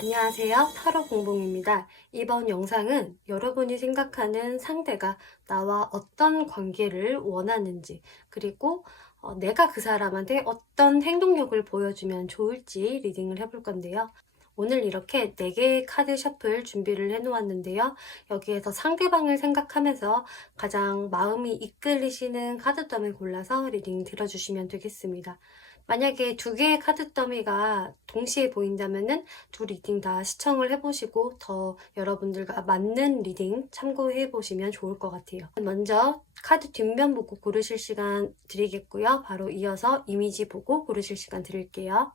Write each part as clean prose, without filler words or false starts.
안녕하세요. 타로 공봉입니다. 이번 영상은 여러분이 생각하는 상대가 나와 어떤 관계를 원하는지, 그리고 내가 그 사람한테 어떤 행동력을 보여주면 좋을지 리딩을 해볼 건데요. 오늘 이렇게 4개의 카드 셔플 준비를 해놓았는데요. 여기에서 상대방을 생각하면서 가장 마음이 이끌리시는 카드 더미 골라서 리딩 들어주시면 되겠습니다. 만약에 2개의 카드 더미가 동시에 보인다면은 두 리딩 다 시청을 해보시고 더 여러분들과 맞는 리딩 참고해 보시면 좋을 것 같아요. 먼저 카드 뒷면 보고 고르실 시간 드리겠고요. 바로 이어서 이미지 보고 고르실 시간 드릴게요.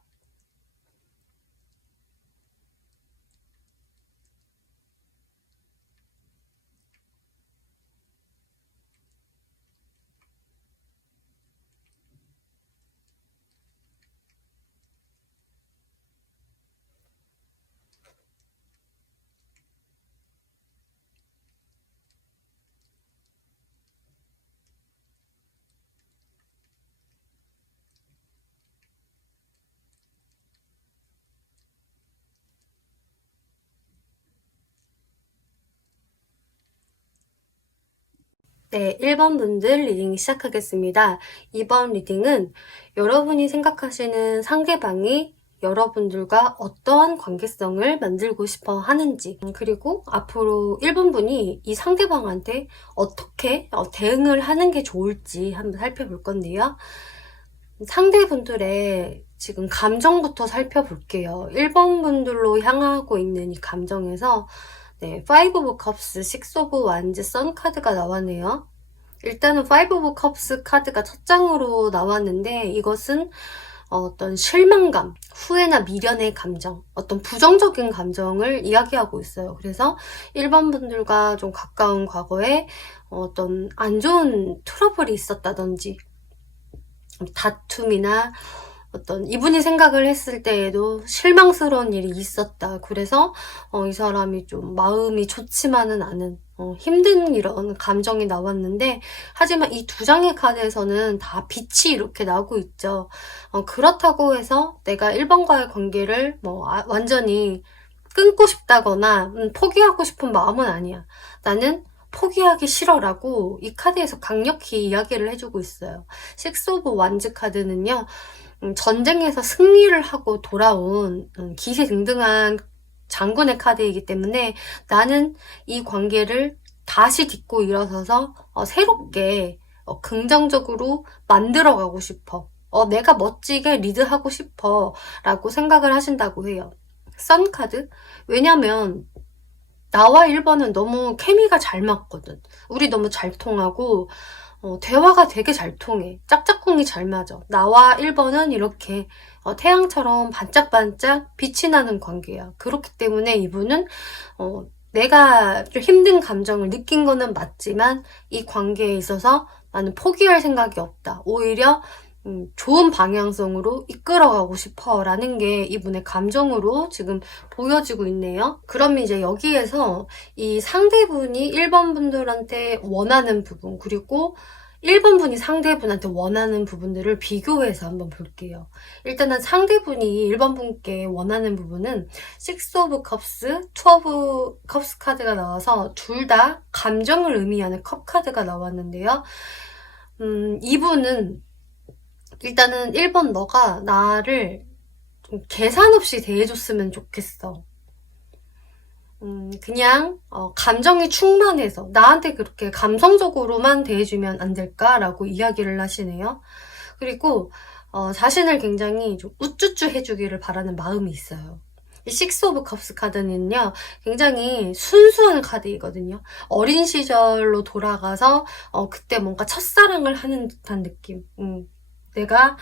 네, 1번 분들 리딩 시작하겠습니다. 이번 리딩은 여러분이 생각하시는 상대방이 여러분들과 어떠한 관계성을 만들고 싶어 하는지, 그리고 앞으로 1번 분이 이 상대방한테 어떻게 대응을 하는 게 좋을지 한번 살펴볼 건데요. 상대분들의 지금 감정부터 살펴볼게요. 1번 분들로 향하고 있는 이 감정에서 Five of Cups, Six of Wands, Sun 카드가 나왔네요. 일단은 Five of Cups 카드가 첫 장으로 나왔는데 이것은 어떤 실망감, 후회나 미련의 감정, 어떤 부정적인 감정을 이야기하고 있어요. 그래서 1번 분들과 좀 가까운 과거에 어떤 안 좋은 트러블이 있었다든지 다툼이나 어떤 이분이 생각을 했을 때에도 실망스러운 일이 있었다. 그래서 이 사람이 좀 마음이 좋지만은 않은 힘든 이런 감정이 나왔는데, 하지만 이 2장의 카드에서는 다 빛이 이렇게 나오고 있죠. 그렇다고 해서 내가 1번과의 관계를 완전히 끊고 싶다거나 포기하고 싶은 마음은 아니야. 나는 포기하기 싫어라고 이 카드에서 강력히 이야기를 해주고 있어요. 식스 오브 완즈 카드는요, 전쟁에서 승리를 하고 돌아온 기세등등한 장군의 카드이기 때문에 나는 이 관계를 다시 딛고 일어서서 새롭게 긍정적으로 만들어가고 싶어. 내가 멋지게 리드하고 싶어 라고 생각을 하신다고 해요. 선 카드? 왜냐면 나와 1번은 너무 케미가 잘 맞거든. 우리 너무 잘 통하고 대화가 되게 잘 통해. 짝짝꿍이 잘 맞아. 나와 1번은 이렇게 태양처럼 반짝반짝 빛이 나는 관계야. 그렇기 때문에 이분은 내가 좀 힘든 감정을 느낀 거는 맞지만 이 관계에 있어서 나는 포기할 생각이 없다. 오히려 좋은 방향성으로 이끌어가고 싶어 라는 게 이분의 감정으로 지금 보여지고 있네요. 그럼 이제 여기에서 이 상대분이 1번 분들한테 원하는 부분, 그리고 1번 분이 상대분한테 원하는 부분들을 비교해서 한번 볼게요. 일단은 상대분이 1번 분께 원하는 부분은 Six of Cups, Two of Cups 카드가 나와서 둘 다 감정을 의미하는 컵 카드가 나왔는데요. 이분은 일단은 1번 너가 나를 좀 계산 없이 대해줬으면 좋겠어. 그냥 감정이 충만해서 나한테 그렇게 감성적으로만 대해주면 안 될까라고 이야기를 하시네요. 그리고 자신을 굉장히 좀 우쭈쭈 해주기를 바라는 마음이 있어요. 이 식스 오브 컵스 카드는요, 굉장히 순수한 카드이거든요. 어린 시절로 돌아가서 그때 뭔가 첫사랑을 하는 듯한 느낌. 내가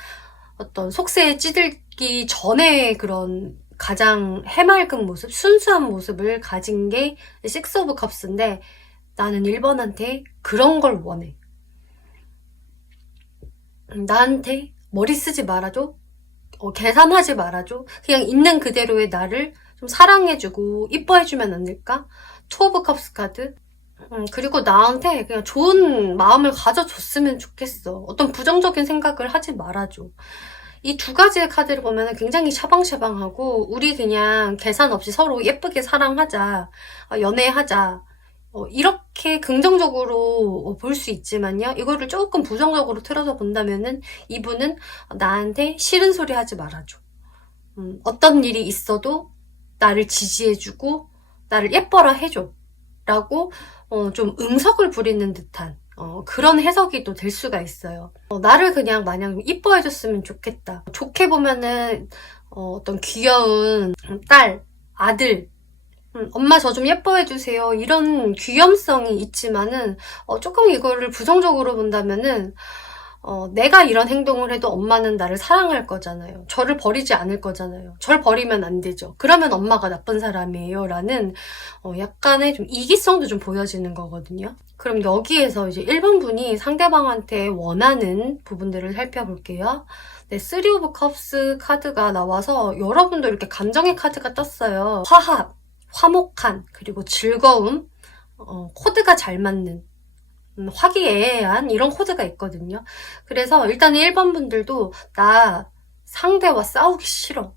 어떤 속세에 찌들기 전에 그런 가장 해맑은 모습, 순수한 모습을 가진 게 식스 오브 컵스인데 나는 1번한테 그런 걸 원해. 나한테 머리 쓰지 말아줘. 계산하지 말아줘. 그냥 있는 그대로의 나를 좀 사랑해주고 이뻐해주면 안 될까? 투 오브 컵스 카드. 그리고 나한테 그냥 좋은 마음을 가져줬으면 좋겠어. 어떤 부정적인 생각을 하지 말아줘. 이 두 가지의 카드를 보면 굉장히 샤방샤방하고 우리 그냥 계산 없이 서로 예쁘게 사랑하자, 연애하자, 이렇게 긍정적으로 볼 수 있지만요. 이거를 조금 부정적으로 틀어서 본다면은 이분은 나한테 싫은 소리 하지 말아줘. 어떤 일이 있어도 나를 지지해주고 나를 예뻐라 해줘. 라고 좀 응석을 부리는 듯한 그런 해석이 또 될 수가 있어요. 나를 그냥 마냥 이뻐해줬으면 좋겠다. 좋게 보면은 어떤 귀여운 딸, 아들, 엄마 저 좀 예뻐해주세요. 이런 귀염성이 있지만은 조금 이거를 부정적으로 본다면은 내가 이런 행동을 해도 엄마는 나를 사랑할 거잖아요. 저를 버리지 않을 거잖아요. 절 버리면 안 되죠. 그러면 엄마가 나쁜 사람이에요. 라는 약간의 좀 이기성도 좀 보여지는 거거든요. 그럼 여기에서 이제 1번 분이 상대방한테 원하는 부분들을 살펴볼게요. 네, 3 오브 컵스 카드가 나와서 여러분도 이렇게 감정의 카드가 떴어요. 화합, 화목한, 그리고 즐거움, 코드가 잘 맞는, 화기애애한 이런 코드가 있거든요. 그래서 일단 1번 분들도 나 상대와 싸우기 싫어.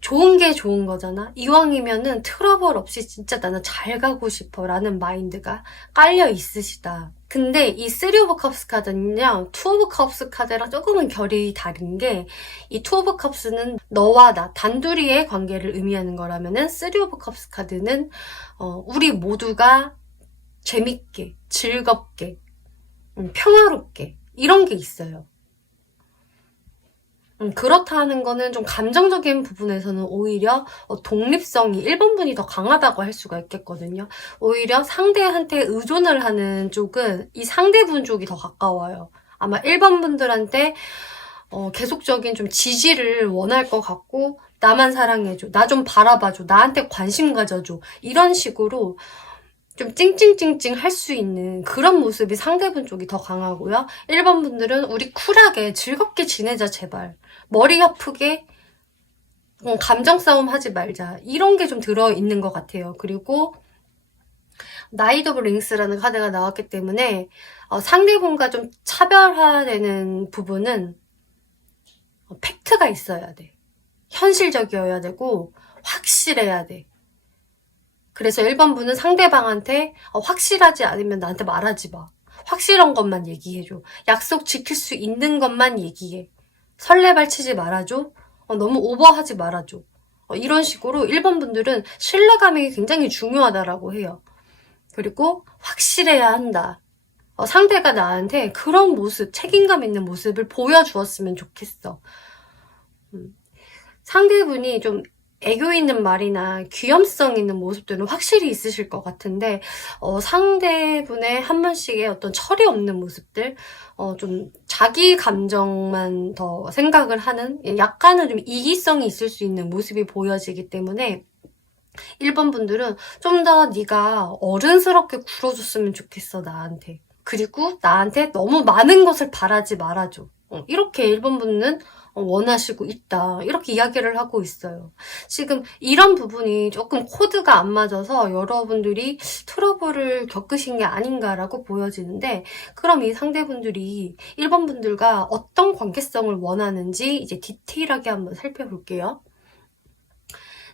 좋은 게 좋은 거잖아. 이왕이면은 트러블 없이 진짜 나는 잘 가고 싶어 라는 마인드가 깔려 있으시다. 근데 이 3 오브 컵스 카드는요, 2 오브 컵스 카드랑 조금은 결이 다른 게, 이 2 오브 컵스는 너와 나 단둘이의 관계를 의미하는 거라면은 3 오브 컵스 카드는 우리 모두가 재밌게, 즐겁게, 평화롭게 이런 게 있어요. 그렇다는 거는 좀 감정적인 부분에서는 오히려 독립성이 1번 분이 더 강하다고 할 수가 있겠거든요. 오히려 상대한테 의존을 하는 쪽은 이 상대분 쪽이 더 가까워요. 아마 1번 분들한테 계속적인 좀 지지를 원할 것 같고, 나만 사랑해줘, 나 좀 바라봐줘, 나한테 관심 가져줘, 이런 식으로 좀 찡찡찡찡 할 수 있는 그런 모습이 상대분 쪽이 더 강하고요. 1번 분들은 우리 쿨하게 즐겁게 지내자 제발. 머리 아프게 감정 싸움 하지 말자. 이런 게 좀 들어있는 것 같아요. 그리고 나이트 오브 링스라는 카드가 나왔기 때문에 상대분과 좀 차별화되는 부분은 팩트가 있어야 돼. 현실적이어야 되고 확실해야 돼. 그래서 1번 분은 상대방한테 확실하지 않으면 나한테 말하지 마. 확실한 것만 얘기해줘. 약속 지킬 수 있는 것만 얘기해. 설레발치지 말아줘. 너무 오버하지 말아줘. 이런 식으로 1번 분들은 신뢰감이 굉장히 중요하다라고 해요. 그리고 확실해야 한다. 상대가 나한테 그런 모습, 책임감 있는 모습을 보여주었으면 좋겠어. 상대분이 좀 애교 있는 말이나 귀염성 있는 모습들은 확실히 있으실 것 같은데 상대분의 한 번씩의 어떤 철이 없는 모습들, 좀 자기 감정만 더 생각을 하는 약간은 좀 이기성이 있을 수 있는 모습이 보여지기 때문에 1번 분들은 좀 더 네가 어른스럽게 굴어줬으면 좋겠어 나한테. 그리고 나한테 너무 많은 것을 바라지 말아줘. 이렇게 1번 분은 원하시고 있다. 이렇게 이야기를 하고 있어요. 지금 이런 부분이 조금 코드가 안 맞아서 여러분들이 트러블을 겪으신 게 아닌가라고 보여지는데, 그럼 이 상대분들이 1번 분들과 어떤 관계성을 원하는지 이제 디테일하게 한번 살펴볼게요.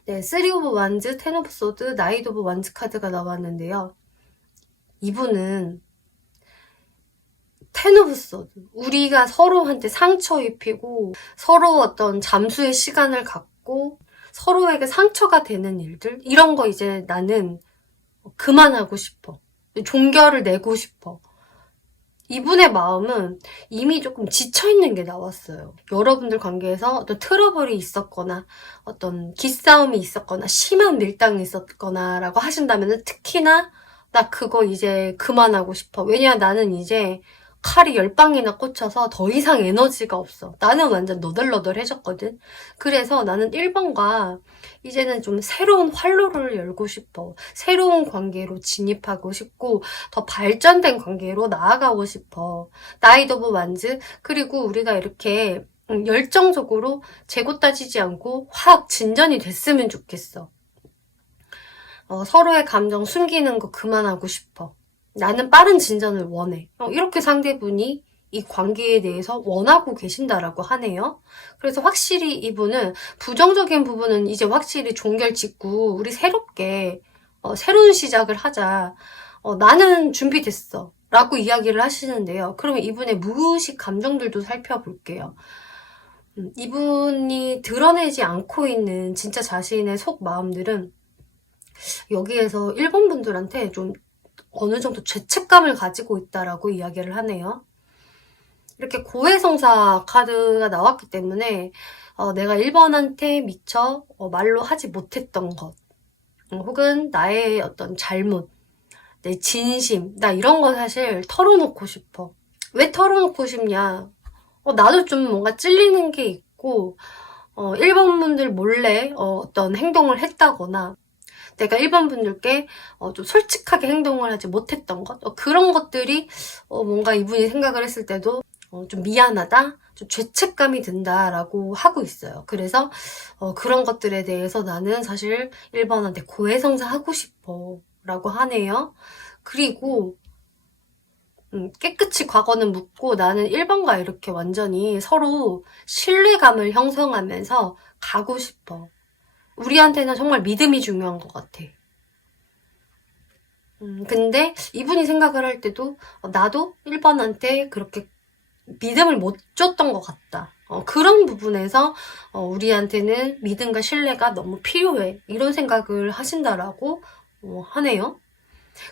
네, 3 오브 완즈, 10 오브 소드, 나이트 오브 완즈 카드가 나왔는데요. 이분은 10 오브 소드, 우리가 서로한테 상처 입히고 서로 어떤 잠수의 시간을 갖고 서로에게 상처가 되는 일들, 이런 거 이제 나는 그만하고 싶어. 종결을 내고 싶어. 이분의 마음은 이미 조금 지쳐있는 게 나왔어요. 여러분들 관계에서 어떤 트러블이 있었거나 어떤 기싸움이 있었거나 심한 밀당이 있었거나 라고 하신다면 특히나 나 그거 이제 그만하고 싶어. 왜냐 나는 이제 칼이 10방이나 꽂혀서 더 이상 에너지가 없어. 나는 완전 너덜너덜해졌거든. 그래서 나는 1번과 이제는 좀 새로운 활로를 열고 싶어. 새로운 관계로 진입하고 싶고 더 발전된 관계로 나아가고 싶어. 나이트 오브 완즈, 그리고 우리가 이렇게 열정적으로 재고 따지지 않고 확 진전이 됐으면 좋겠어. 서로의 감정 숨기는 거 그만하고 싶어. 나는 빠른 진전을 원해. 이렇게 상대분이 이 관계에 대해서 원하고 계신다라고 하네요. 그래서 확실히 이분은 부정적인 부분은 이제 확실히 종결 짓고 우리 새롭게 새로운 시작을 하자. 나는 준비됐어. 라고 이야기를 하시는데요. 그러면 이분의 무의식 감정들도 살펴볼게요. 이분이 드러내지 않고 있는 진짜 자신의 속 마음들은 여기에서 1번 분들한테 좀 어느 정도 죄책감을 가지고 있다라고 이야기를 하네요. 이렇게 고해성사 카드가 나왔기 때문에 내가 1번한테 미처 말로 하지 못했던 것, 혹은 나의 어떤 잘못, 내 진심, 나 이런 거 사실 털어놓고 싶어. 왜 털어놓고 싶냐? 나도 좀 뭔가 찔리는 게 있고 1번 분들 몰래 어떤 행동을 했다거나 내가 1번 분들께 좀 솔직하게 행동을 하지 못했던 것, 그런 것들이 뭔가 이분이 생각을 했을 때도 좀 미안하다, 좀 죄책감이 든다라고 하고 있어요. 그래서 그런 것들에 대해서 나는 사실 1번한테 고해성사하고 싶어 라고 하네요. 그리고 깨끗이 과거는 묻고 나는 1번과 이렇게 완전히 서로 신뢰감을 형성하면서 가고 싶어. 우리한테는 정말 믿음이 중요한 것 같아. 근데 이분이 생각을 할 때도 나도 1번한테 그렇게 믿음을 못 줬던 것 같다. 그런 부분에서 우리한테는 믿음과 신뢰가 너무 필요해. 이런 생각을 하신다라고 하네요.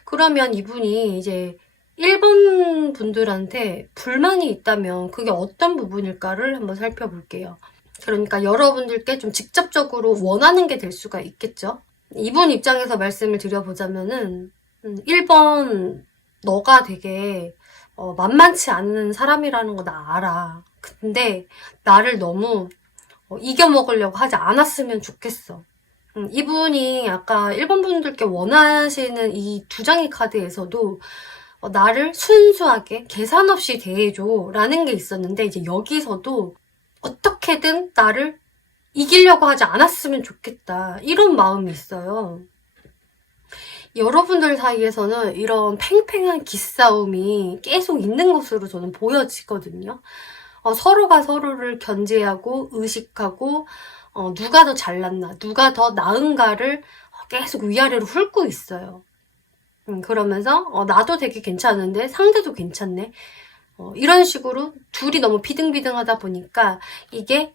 그러면 이분이 이제 1번 분들한테 불만이 있다면 그게 어떤 부분일까를 한번 살펴볼게요. 그러니까 여러분들께 좀 직접적으로 원하는 게 될 수가 있겠죠. 이분 입장에서 말씀을 드려보자면은 1번 너가 되게 만만치 않은 사람이라는 거 나 알아. 근데 나를 너무 이겨먹으려고 하지 않았으면 좋겠어. 이분이 아까 1번 분들께 원하시는 이 두 장의 카드에서도 나를 순수하게 계산 없이 대해줘 라는 게 있었는데 이제 여기서도 어떻게든 나를 이기려고 하지 않았으면 좋겠다 이런 마음이 있어요. 여러분들 사이에서는 이런 팽팽한 기싸움이 계속 있는 것으로 저는 보여지거든요. 서로가 서로를 견제하고 의식하고 누가 더 잘났나, 누가 더 나은가를 계속 위아래로 훑고 있어요. 그러면서 나도 되게 괜찮은데 상대도 괜찮네. 이런 식으로 둘이 너무 비등비등하다 보니까 이게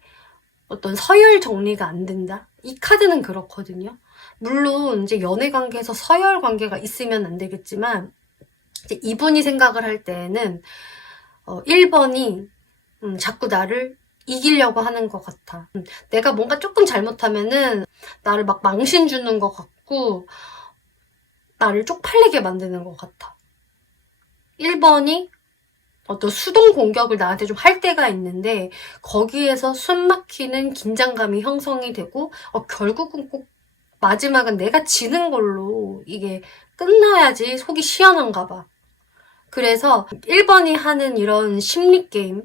어떤 서열 정리가 안 된다. 이 카드는 그렇거든요. 물론 이제 연애 관계에서 서열 관계가 있으면 안 되겠지만 이제 이분이 생각을 할 때는 1번이 자꾸 나를 이기려고 하는 것 같아. 내가 뭔가 조금 잘못하면은 나를 막 망신 주는 것 같고 나를 쪽팔리게 만드는 것 같아. 1번이 어떤 수동 공격을 나한테 좀 할 때가 있는데 거기에서 숨 막히는 긴장감이 형성이 되고 결국은 꼭 마지막은 내가 지는 걸로 이게 끝나야지 속이 시원한가 봐. 그래서 1번이 하는 이런 심리게임,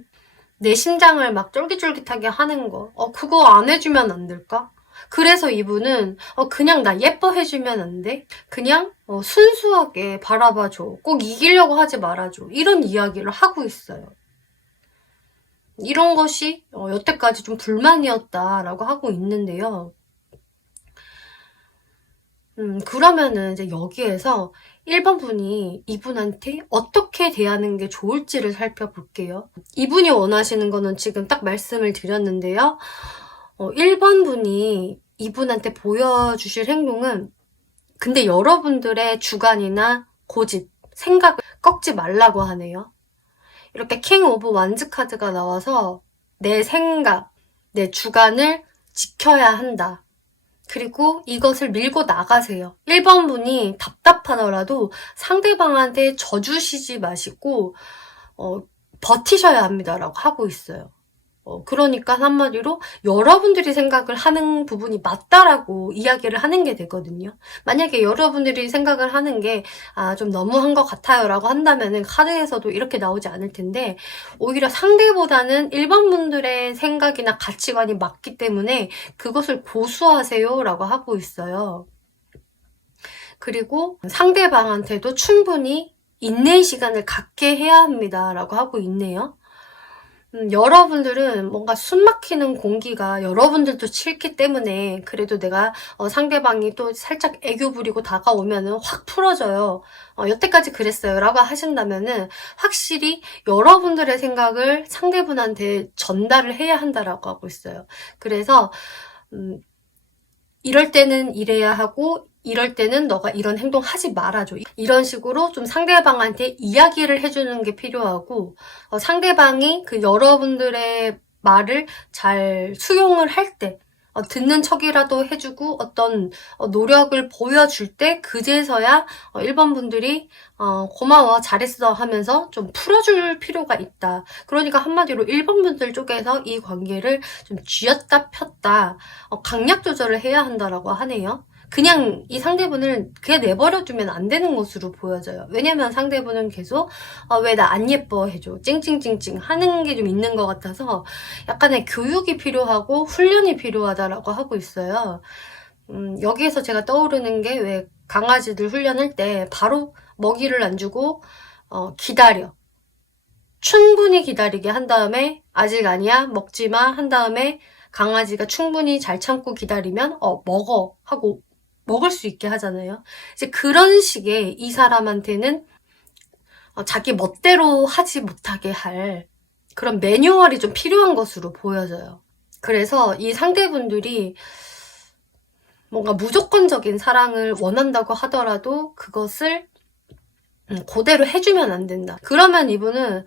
내 심장을 막 쫄깃쫄깃하게 하는 거, 그거 안 해주면 안 될까? 그래서 이분은 그냥 나 예뻐해주면 안 돼? 그냥 순수하게 바라봐줘. 꼭 이기려고 하지 말아줘. 이런 이야기를 하고 있어요. 이런 것이 여태까지 좀 불만이었다라고 하고 있는데요. 그러면은 이제 여기에서 1번 분이 이분한테 어떻게 대하는 게 좋을지를 살펴볼게요. 이분이 원하시는 거는 지금 딱 말씀을 드렸는데요. 1번 분이 이분한테 보여주실 행동은 근데 여러분들의 주관이나 고집, 생각을 꺾지 말라고 하네요. 이렇게 킹 오브 완즈 카드가 나와서 내 생각, 내 주관을 지켜야 한다. 그리고 이것을 밀고 나가세요. 1번 분이 답답하더라도 상대방한테 져주시지 마시고 버티셔야 합니다라고 하고 있어요. 그러니까 한마디로 여러분들이 생각을 하는 부분이 맞다라고 이야기를 하는 게 되거든요. 만약에 여러분들이 생각을 하는 게 좀 너무한 것 같아요 라고 한다면은 카드에서도 이렇게 나오지 않을 텐데 오히려 상대보다는 1번 분들의 생각이나 가치관이 맞기 때문에 그것을 고수하세요 라고 하고 있어요. 그리고 상대방한테도 충분히 인내의 시간을 갖게 해야 합니다. 라고 하고 있네요. 여러분들은 뭔가 숨 막히는 공기가 여러분들도 싫기 때문에 그래도 내가 상대방이 또 살짝 애교 부리고 다가오면은 확 풀어져요. 여태까지 그랬어요 라고 하신다면은 확실히 여러분들의 생각을 상대분한테 전달을 해야 한다라고 하고 있어요. 그래서 이럴 때는 이래야 하고 이럴 때는 너가 이런 행동 하지 말아줘. 이런 식으로 좀 상대방한테 이야기를 해주는 게 필요하고 상대방이 그 여러분들의 말을 잘 수용을 할 때 듣는 척이라도 해주고 어떤 노력을 보여줄 때 그제서야 1번 분들이 고마워 잘했어 하면서 좀 풀어줄 필요가 있다. 그러니까 한마디로 1번 분들 쪽에서 이 관계를 좀 쥐었다 폈다 강약 조절을 해야 한다라고 하네요. 그냥 이 상대분을 그냥 내버려두면 안 되는 것으로 보여져요. 왜냐면 상대분은 계속 왜 나 안 예뻐 해줘 찡찡찡찡 하는 게 좀 있는 것 같아서 약간의 교육이 필요하고 훈련이 필요하다라고 하고 있어요. 여기에서 제가 떠오르는 게 왜 강아지들 훈련할 때 바로 먹이를 안 주고 기다려. 충분히 기다리게 한 다음에 아직 아니야 먹지 마 한 다음에 강아지가 충분히 잘 참고 기다리면 먹어 하고 먹을 수 있게 하잖아요. 이제 그런 식의 이 사람한테는 자기 멋대로 하지 못하게 할 그런 매뉴얼이 좀 필요한 것으로 보여져요. 그래서 이 상대분들이 뭔가 무조건적인 사랑을 원한다고 하더라도 그것을 그대로 해주면 안 된다. 그러면 이분은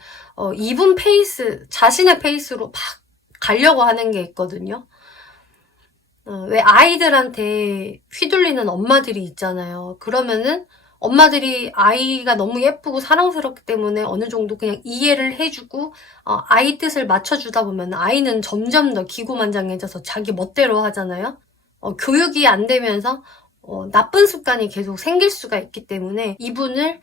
이분 페이스, 자신의 페이스로 막 가려고 하는 게 있거든요. 왜 아이들한테 휘둘리는 엄마들이 있잖아요. 그러면은 엄마들이 아이가 너무 예쁘고 사랑스럽기 때문에 어느 정도 그냥 이해를 해주고 아이 뜻을 맞춰주다 보면 아이는 점점 더 기고만장해져서 자기 멋대로 하잖아요. 교육이 안 되면서 나쁜 습관이 계속 생길 수가 있기 때문에 이분을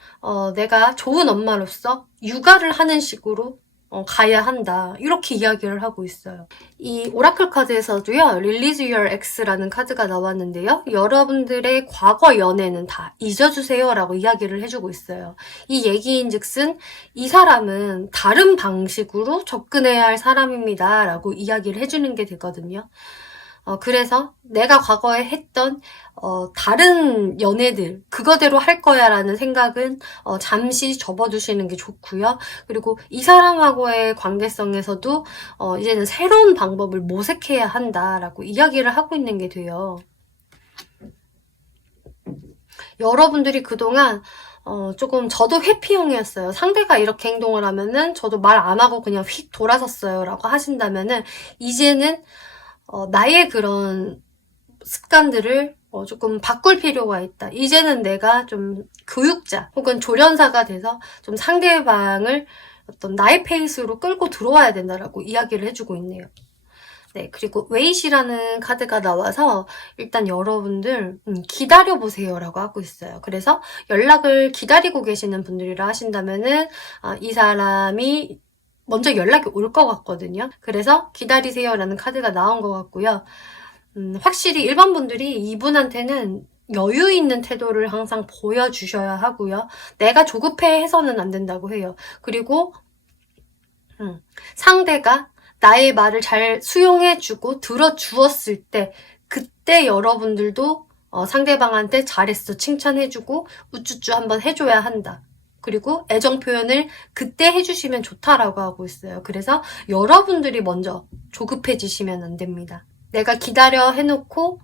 내가 좋은 엄마로서 육아를 하는 식으로 가야 한다. 이렇게 이야기를 하고 있어요. 이 오라클 카드에서도요. Release Your X라는 카드가 나왔는데요. 여러분들의 과거 연애는 다 잊어주세요 라고 이야기를 해주고 있어요. 이 얘기인즉슨 이 사람은 다른 방식으로 접근해야 할 사람입니다 라고 이야기를 해주는 게 되거든요. 그래서 내가 과거에 했던 다른 연애들 그거대로 할 거야 라는 생각은 잠시 접어두시는 게 좋고요. 그리고 이 사람하고의 관계성에서도 이제는 새로운 방법을 모색해야 한다라고 이야기를 하고 있는 게 돼요. 여러분들이 그동안 조금 저도 회피형이었어요. 상대가 이렇게 행동을 하면은 저도 말 안 하고 그냥 휙 돌아섰어요 라고 하신다면은 이제는 나의 그런 습관들을 조금 바꿀 필요가 있다. 이제는 내가 좀 교육자 혹은 조련사가 돼서 좀 상대방을 어떤 나의 페이스로 끌고 들어와야 된다라고 이야기를 해주고 있네요. 네, 그리고 웨이시라는 카드가 나와서 일단 여러분들 기다려보세요 라고 하고 있어요. 그래서 연락을 기다리고 계시는 분들이라 하신다면은 이 사람이 먼저 연락이 올 것 같거든요. 그래서 기다리세요 라는 카드가 나온 것 같고요. 확실히 일반 분들이 이분한테는 여유 있는 태도를 항상 보여주셔야 하고요. 내가 조급해 해서는 안 된다고 해요. 그리고 상대가 나의 말을 잘 수용해주고 들어주었을 때 그때 여러분들도 상대방한테 잘했어 칭찬해주고 우쭈쭈 한번 해줘야 한다. 그리고 애정 표현을 그때 해주시면 좋다라고 하고 있어요. 그래서 여러분들이 먼저 조급해지시면 안 됩니다. 내가 기다려 해놓고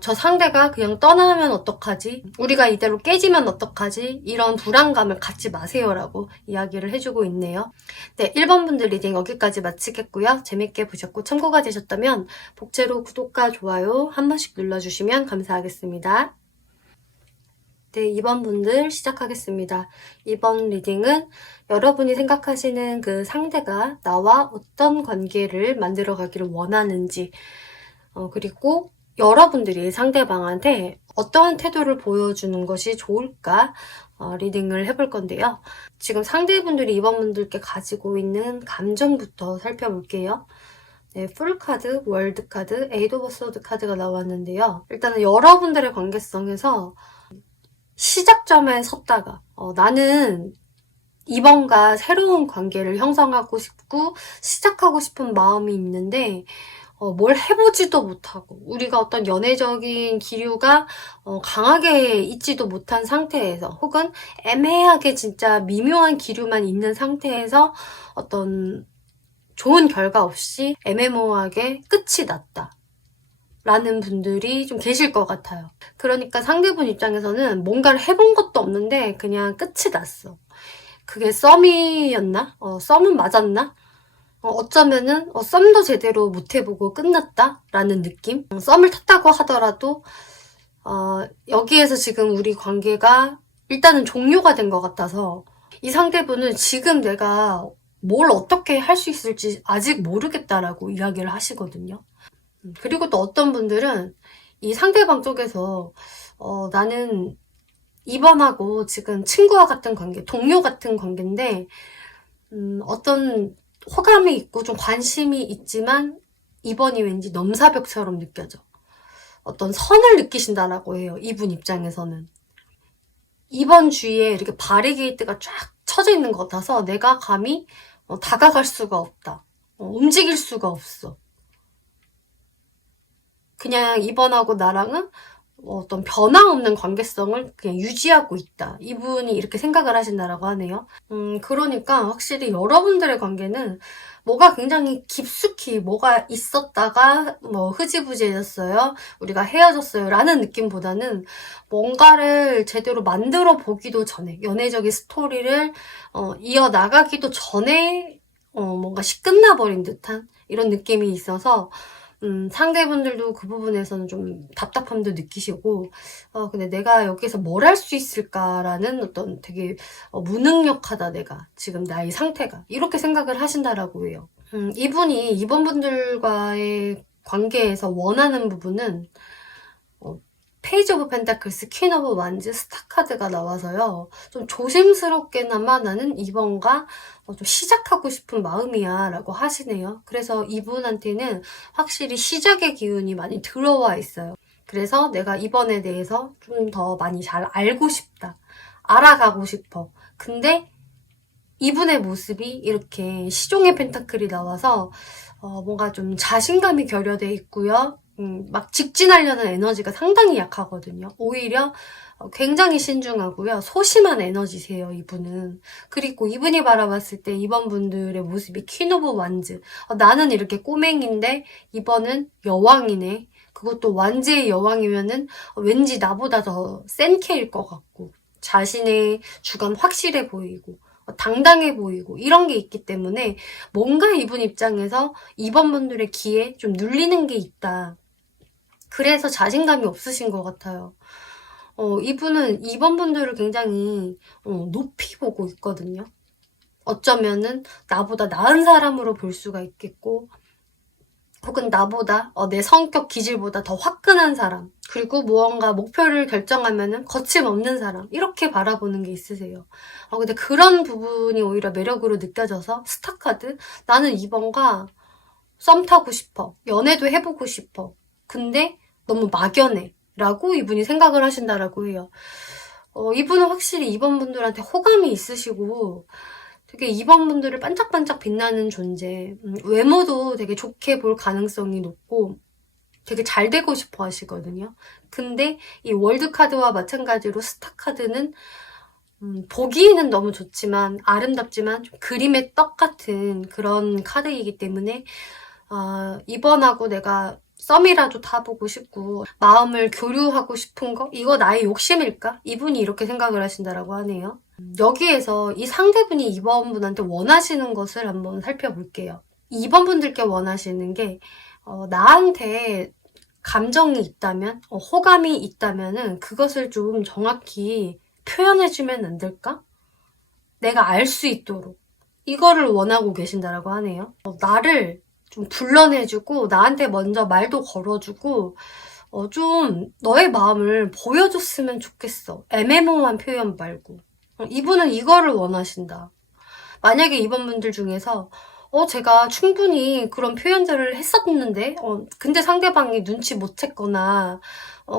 저 상대가 그냥 떠나면 어떡하지? 우리가 이대로 깨지면 어떡하지? 이런 불안감을 갖지 마세요라고 이야기를 해주고 있네요. 네, 1번 분들 리딩 여기까지 마치겠고요. 재밌게 보셨고 참고가 되셨다면 복제로 구독과 좋아요 한 번씩 눌러주시면 감사하겠습니다. 네, 2번 분들 시작하겠습니다. 이번 리딩은 여러분이 생각하시는 그 상대가 나와 어떤 관계를 만들어 가기를 원하는지 그리고 여러분들이 상대방한테 어떠한 태도를 보여주는 것이 좋을까 리딩을 해볼 건데요. 지금 상대분들이 2번 분들께 가지고 있는 감정부터 살펴볼게요. 네, 풀카드, 월드카드, 에이드 오브 소드 카드가 나왔는데요. 일단은 여러분들의 관계성에서 시작점에 섰다가 나는 이번과 새로운 관계를 형성하고 싶고 시작하고 싶은 마음이 있는데 뭘 해보지도 못하고 우리가 어떤 연애적인 기류가 강하게 있지도 못한 상태에서 혹은 애매하게 진짜 미묘한 기류만 있는 상태에서 어떤 좋은 결과 없이 애매모호하게 끝이 났다 라는 분들이 좀 계실 것 같아요. 그러니까 상대분 입장에서는 뭔가를 해본 것도 없는데 그냥 끝이 났어. 그게 썸이었나? 썸은 맞았나? 어쩌면은 썸도 제대로 못 해보고 끝났다 라는 느낌? 썸을 탔다고 하더라도 여기에서 지금 우리 관계가 일단은 종료가 된 것 같아서 이 상대분은 지금 내가 뭘 어떻게 할 수 있을지 아직 모르겠다라고 이야기를 하시거든요. 그리고 또 어떤 분들은 이 상대방 쪽에서 나는 이번하고 지금 친구와 같은 관계, 동료 같은 관계인데 어떤 호감이 있고 좀 관심이 있지만 이번이 왠지 넘사벽처럼 느껴져. 어떤 선을 느끼신다라고 해요. 이분 입장에서는. 이번 주위에 이렇게 바리게이트가 쫙 쳐져 있는 것 같아서 내가 감히 다가갈 수가 없다. 움직일 수가 없어. 그냥 이번하고 나랑은 어떤 변화없는 관계성을 그냥 유지하고 있다. 이분이 이렇게 생각을 하신다라고 하네요. 그러니까 확실히 여러분들의 관계는 뭐가 굉장히 깊숙이 뭐가 있었다가 뭐 흐지부지해졌어요. 우리가 헤어졌어요. 라는 느낌보다는 뭔가를 제대로 만들어 보기도 전에 연애적인 스토리를 이어나가기도 전에 뭔가 끝나버린 듯한 이런 느낌이 있어서 상대분들도 그 부분에서는 좀 답답함도 느끼시고, 근데 내가 여기서 뭘 할 수 있을까라는 어떤 되게 무능력하다 내가 지금 나의 상태가 이렇게 생각을 하신다라고 해요. 이분이 이번 분들과의 관계에서 원하는 부분은 페이지 오브 펜타클스, 퀸 오브 완즈, 스타 카드가 나와서요. 좀 조심스럽게나마 나는 이번과 좀 시작하고 싶은 마음이야 라고 하시네요. 그래서 이분한테는 확실히 시작의 기운이 많이 들어와 있어요. 그래서 내가 이번에 대해서 좀 더 많이 잘 알고 싶다. 알아가고 싶어. 근데 이분의 모습이 이렇게 시종의 펜타클이 나와서 뭔가 좀 자신감이 결여돼 있고요. 막 직진하려는 에너지가 상당히 약하거든요. 오히려 굉장히 신중하고요. 소심한 에너지세요, 이분은. 그리고 이분이 바라봤을 때 이번 분들의 모습이 퀸 오브 완즈. 나는 이렇게 꼬맹인데 이번은 여왕이네. 그것도 완즈의 여왕이면은 왠지 나보다 더 센 캐일 것 같고 자신의 주관 확실해 보이고 당당해 보이고 이런 게 있기 때문에 뭔가 이분 입장에서 이번 분들의 기에 좀 눌리는 게 있다. 그래서 자신감이 없으신 것 같아요. 이분은 이번 분들을 굉장히 높이 보고 있거든요. 어쩌면은 나보다 나은 사람으로 볼 수가 있겠고 혹은 나보다 내 성격 기질보다 더 화끈한 사람 그리고 무언가 목표를 결정하면은 거침없는 사람 이렇게 바라보는 게 있으세요. 근데 그런 부분이 오히려 매력으로 느껴져서 스타카드 나는 이번과 썸 타고 싶어. 연애도 해보고 싶어. 근데 너무 막연해. 라고 이분이 생각을 하신다라고 해요. 이분은 확실히 이번 분들한테 호감이 있으시고 되게 이번 분들을 반짝반짝 빛나는 존재. 외모도 되게 좋게 볼 가능성이 높고 되게 잘 되고 싶어 하시거든요. 근데 이 월드카드와 마찬가지로 스타카드는 보기에는 너무 좋지만 아름답지만 좀 그림의 떡 같은 그런 카드이기 때문에 이번하고 내가 썸이라도 타보고 싶고 마음을 교류하고 싶은 거? 이거 나의 욕심일까? 이분이 이렇게 생각을 하신다라고 하네요. 여기에서 이 상대분이 이번 분한테 원하시는 것을 한번 살펴볼게요. 이번 분들께 원하시는 게 나한테 감정이 있다면, 호감이 있다면은 그것을 좀 정확히 표현해주면 안 될까? 내가 알 수 있도록 이거를 원하고 계신다라고 하네요. 나를 좀 불러내주고 나한테 먼저 말도 걸어주고 좀 너의 마음을 보여줬으면 좋겠어. 애매모호한 표현 말고. 이분은 이거를 원하신다. 만약에 이번 분들 중에서 제가 충분히 그런 표현들을 했었는데, 근데 상대방이 눈치 못 챘거나,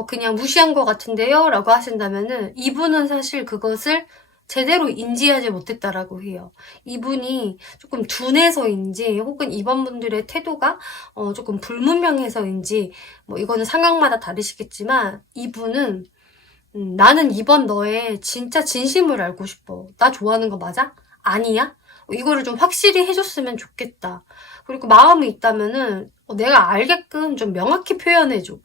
그냥 무시한 것 같은데요? 라고 하신다면은, 이분은 사실 그것을 제대로 인지하지 못했다라고 해요. 이분이 조금 둔해서인지, 혹은 이번 분들의 태도가, 조금 불문명해서인지, 뭐, 이거는 상황마다 다르시겠지만, 이분은, 나는 이번 너의 진짜 진심을 알고 싶어. 나 좋아하는 거 맞아? 아니야? 이거를 좀 확실히 해줬으면 좋겠다. 그리고 마음이 있다면은 내가 알게끔 좀 명확히 표현해줘.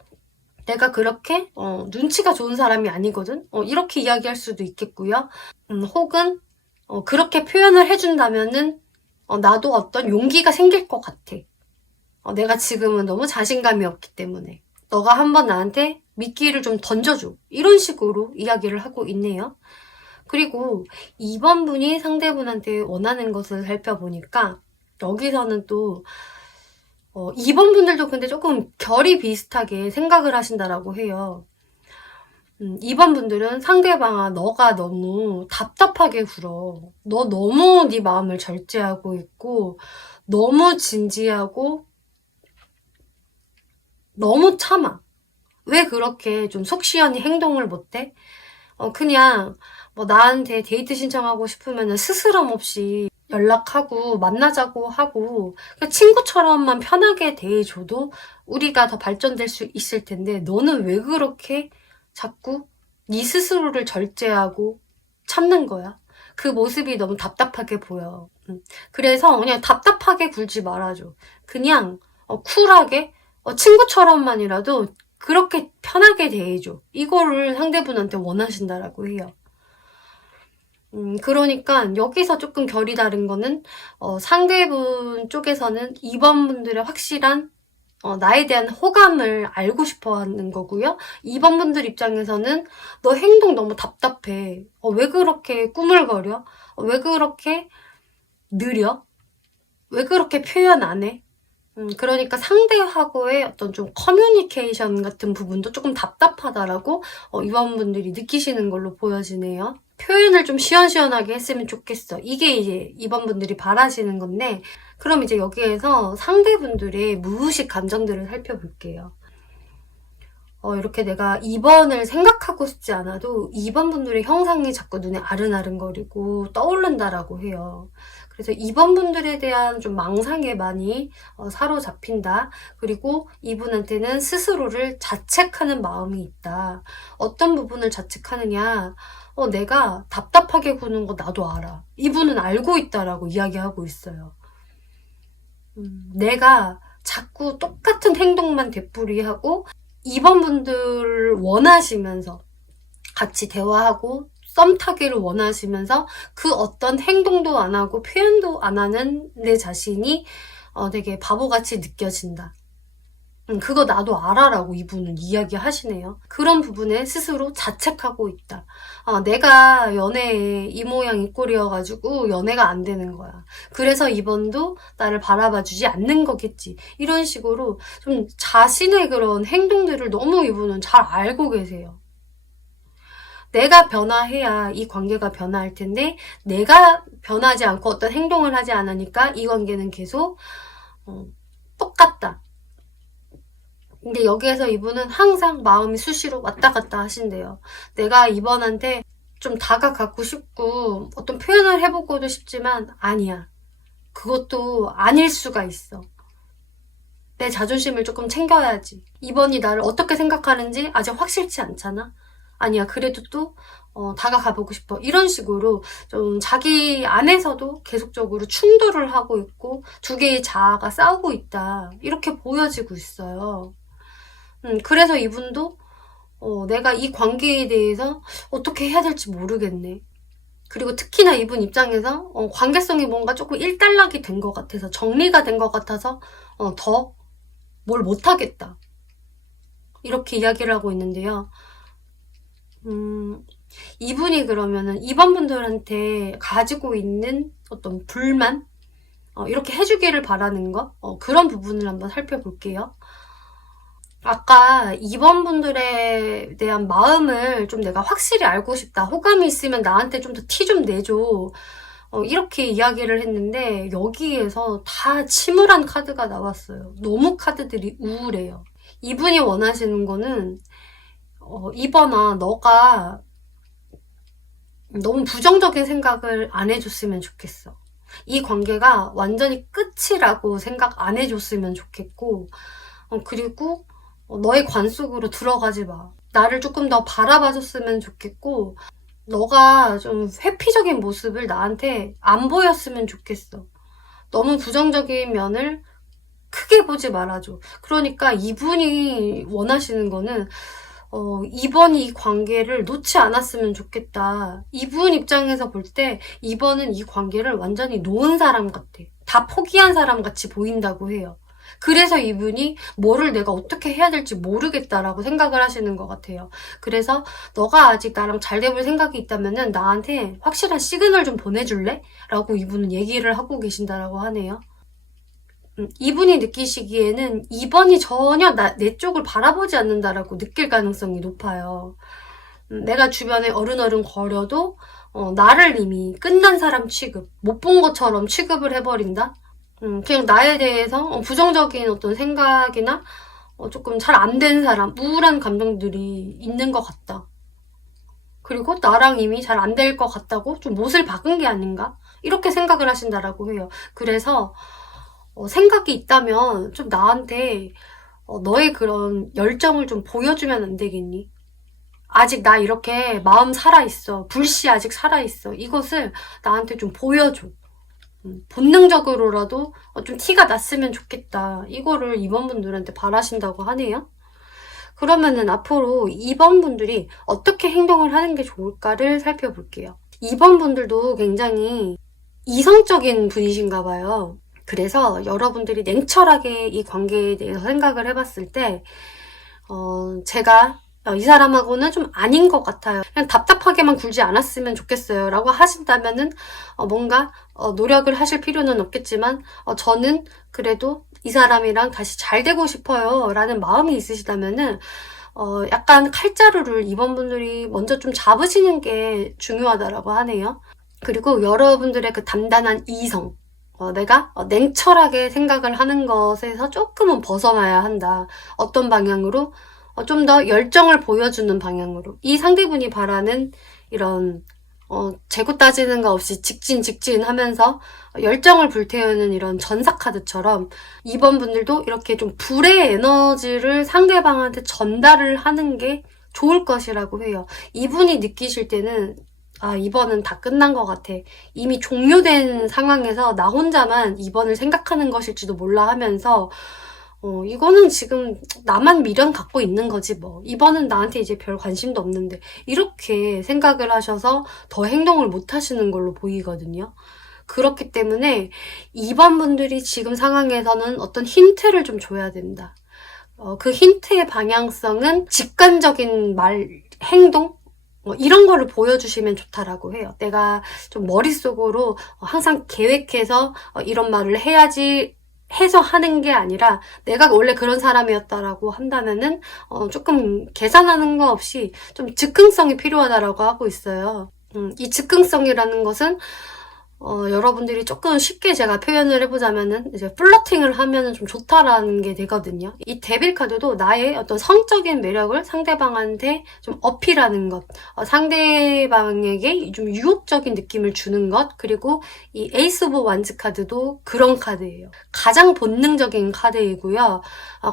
내가 그렇게 눈치가 좋은 사람이 아니거든. 이렇게 이야기할 수도 있겠고요. 혹은 그렇게 표현을 해준다면은 나도 어떤 용기가 생길 것 같아. 내가 지금은 너무 자신감이 없기 때문에 너가 한번 나한테 미끼를 좀 던져줘. 이런 식으로 이야기를 하고 있네요. 그리고 2번 분이 상대분한테 원하는 것을 살펴보니까 여기서는 또 2번 분들도 근데 조금 결이 비슷하게 생각을 하신다라고 해요. 2번 분들은 상대방아 너가 너무 답답하게 굴어. 너 너무 네 마음을 절제하고 있고 너무 진지하고 너무 참아. 왜 그렇게 좀 속 시원히 행동을 못해? 그냥 뭐 나한테 데이트 신청하고 싶으면 스스럼 없이 연락하고 만나자고 하고 그냥 친구처럼만 편하게 대해줘도 우리가 더 발전될 수 있을 텐데 너는 왜 그렇게 자꾸 네 스스로를 절제하고 참는 거야? 그 모습이 너무 답답하게 보여. 그래서 그냥 답답하게 굴지 말아줘. 그냥 쿨하게 친구처럼만이라도 그렇게 편하게 대해줘. 이거를 상대분한테 원하신다라고 해요. 그러니까 여기서 조금 결이 다른 거는 상대분 쪽에서는 2번 분들의 확실한 나에 대한 호감을 알고 싶어 하는 거고요. 2번 분들 입장에서는 너 행동 너무 답답해. 왜 그렇게 꾸물거려? 왜 그렇게 느려? 왜 그렇게 표현 안 해? 그러니까 상대하고의 어떤 좀 커뮤니케이션 같은 부분도 조금 답답하다라고 이번분들이 느끼시는 걸로 보여지네요. 표현을 좀 시원시원하게 했으면 좋겠어. 이게 이제 이번 분들이 바라시는 건데, 그럼 이제 여기에서 상대분들의 무의식 감정들을 살펴볼게요. 이렇게 내가 2번을 생각하고 싶지 않아도 2번 분들의 형상이 자꾸 눈에 아른아른거리고 떠오른다라고 해요. 그래서 2번 분들에 대한 좀 망상에 많이 사로잡힌다. 그리고 이분한테는 스스로를 자책하는 마음이 있다. 어떤 부분을 자책하느냐. 내가 답답하게 구는 거 나도 알아. 이분은 알고 있다라고 이야기하고 있어요. 내가 자꾸 똑같은 행동만 되풀이하고 2번 분들 원하시면서 같이 대화하고 썸 타기를 원하시면서 그 어떤 행동도 안 하고 표현도 안 하는 내 자신이 되게 바보같이 느껴진다. 그거 나도 알아라고 이분은 이야기하시네요. 그런 부분에 스스로 자책하고 있다. 내가 연애에 이 모양 이 꼴이어가지고 연애가 안 되는 거야. 그래서 이번도 나를 바라봐주지 않는 거겠지. 이런 식으로 좀 자신의 그런 행동들을 너무 이분은 잘 알고 계세요. 내가 변화해야 이 관계가 변화할 텐데 내가 변하지 않고 어떤 행동을 하지 않으니까 이 관계는 계속 똑같다. 근데 여기에서 이분은 항상 마음이 수시로 왔다 갔다 하신대요. 내가 이번한테 좀 다가가고 싶고 어떤 표현을 해보고도 싶지만 아니야. 그것도 아닐 수가 있어. 내 자존심을 조금 챙겨야지. 이번이 나를 어떻게 생각하는지 아직 확실치 않잖아. 아니야. 그래도 또 다가가보고 싶어. 이런 식으로 좀 자기 안에서도 계속적으로 충돌을 하고 있고 두 개의 자아가 싸우고 있다. 이렇게 보여지고 있어요. 그래서 이분도 내가 이 관계에 대해서 어떻게 해야 될지 모르겠네. 그리고 특히나 이분 입장에서 관계성이 뭔가 조금 일단락이 된 것 같아서 정리가 된 것 같아서 더 뭘 못하겠다. 이렇게 이야기를 하고 있는데요. 이분이 그러면은 이번 분들한테 가지고 있는 어떤 불만 이렇게 해주기를 바라는 거 그런 부분을 한번 살펴볼게요. 아까 2번 분들에 대한 마음을 좀 내가 확실히 알고 싶다. 호감이 있으면 나한테 좀 더 티 좀 내줘. 이렇게 이야기를 했는데 여기에서 다 침울한 카드가 나왔어요. 너무 카드들이 우울해요. 이분이 원하시는 거는 이번아 너가 너무 부정적인 생각을 안 해줬으면 좋겠어. 이 관계가 완전히 끝이라고 생각 안 해줬으면 좋겠고 그리고 너의 관 속으로 들어가지 마. 나를 조금 더 바라봐줬으면 좋겠고 너가 좀 회피적인 모습을 나한테 안 보였으면 좋겠어. 너무 부정적인 면을 크게 보지 말아줘. 그러니까 이분이 원하시는 거는 이번 이 관계를 놓지 않았으면 좋겠다. 이분 입장에서 볼 때 이번은 이 관계를 완전히 놓은 사람 같아. 다 포기한 사람 같이 보인다고 해요. 그래서 이분이 뭐를 내가 어떻게 해야 될지 모르겠다라고 생각을 하시는 것 같아요. 그래서 너가 아직 나랑 잘 돼볼 생각이 있다면은 나한테 확실한 시그널 좀 보내줄래? 라고 이분은 얘기를 하고 계신다라고 하네요. 이분이 느끼시기에는 이번이 전혀 내 쪽을 바라보지 않는다라고 느낄 가능성이 높아요. 내가 주변에 어른어른 거려도 나를 이미 끝난 사람 취급, 못 본 것처럼 취급을 해버린다? 그냥 나에 대해서 부정적인 어떤 생각이나 조금 잘 안 된 사람, 우울한 감정들이 있는 것 같다. 그리고 나랑 이미 잘 안 될 것 같다고 좀 못을 박은 게 아닌가? 이렇게 생각을 하신다라고 해요. 그래서 생각이 있다면 좀 나한테 너의 그런 열정을 좀 보여주면 안 되겠니? 아직 나 이렇게 마음 살아있어. 불씨 아직 살아있어. 이것을 나한테 좀 보여줘. 본능적으로라도 좀 티가 났으면 좋겠다. 이거를 2번 분들한테 바라신다고 하네요. 그러면은 앞으로 2번 분들이 어떻게 행동을 하는 게 좋을까를 살펴볼게요. 2번 분들도 굉장히 이성적인 분이신가 봐요. 그래서 여러분들이 냉철하게 이 관계에 대해서 생각을 해봤을 때 제가 이 사람하고는 좀 아닌 것 같아요. 그냥 답답하게만 굴지 않았으면 좋겠어요. 라고 하신다면은 뭔가 노력을 하실 필요는 없겠지만 저는 그래도 이 사람이랑 다시 잘 되고 싶어요. 라는 마음이 있으시다면은 약간 칼자루를 2번 분들이 먼저 좀 잡으시는 게 중요하다라고 하네요. 그리고 여러분들의 그 단단한 이성, 내가 냉철하게 생각을 하는 것에서 조금은 벗어나야 한다. 어떤 방향으로? 좀 더 열정을 보여주는 방향으로. 이 상대분이 바라는 이런 재고 따지는 거 없이 직진 하면서 열정을 불태우는 이런 전사카드처럼 2번 분들도 이렇게 좀 불의 에너지를 상대방한테 전달을 하는 게 좋을 것이라고 해요. 이분이 느끼실 때는 이번은 다 끝난 것 같아. 이미 종료된 상황에서 나 혼자만 이번을 생각하는 것일지도 몰라 하면서 이거는 지금 나만 미련 갖고 있는 거지 뭐. 이번은 나한테 이제 별 관심도 없는데 이렇게 생각을 하셔서 더 행동을 못 하시는 걸로 보이거든요. 그렇기 때문에 2번 분들이 지금 상황에서는 어떤 힌트를 좀 줘야 된다. 그 힌트의 방향성은 직관적인 말, 행동? 이런 거를 보여주시면 좋다라고 해요. 내가 좀 머릿속으로 항상 계획해서 이런 말을 해야지 해서 하는 게 아니라 내가 원래 그런 사람이었다라고 한다면은 조금 계산하는 거 없이 좀 즉흥성이 필요하다라고 하고 있어요. 이 즉흥성이라는 것은 여러분들이 조금 쉽게 제가 표현을 해보자면은 이제 플러팅을 하면은 좀 좋다라는 게 되거든요. 이 데빌 카드도 나의 어떤 성적인 매력을 상대방한테 좀 어필하는 것, 상대방에게 좀 유혹적인 느낌을 주는 것, 그리고 이 에이스 오브 완즈 카드도 그런 카드예요. 가장 본능적인 카드이고요.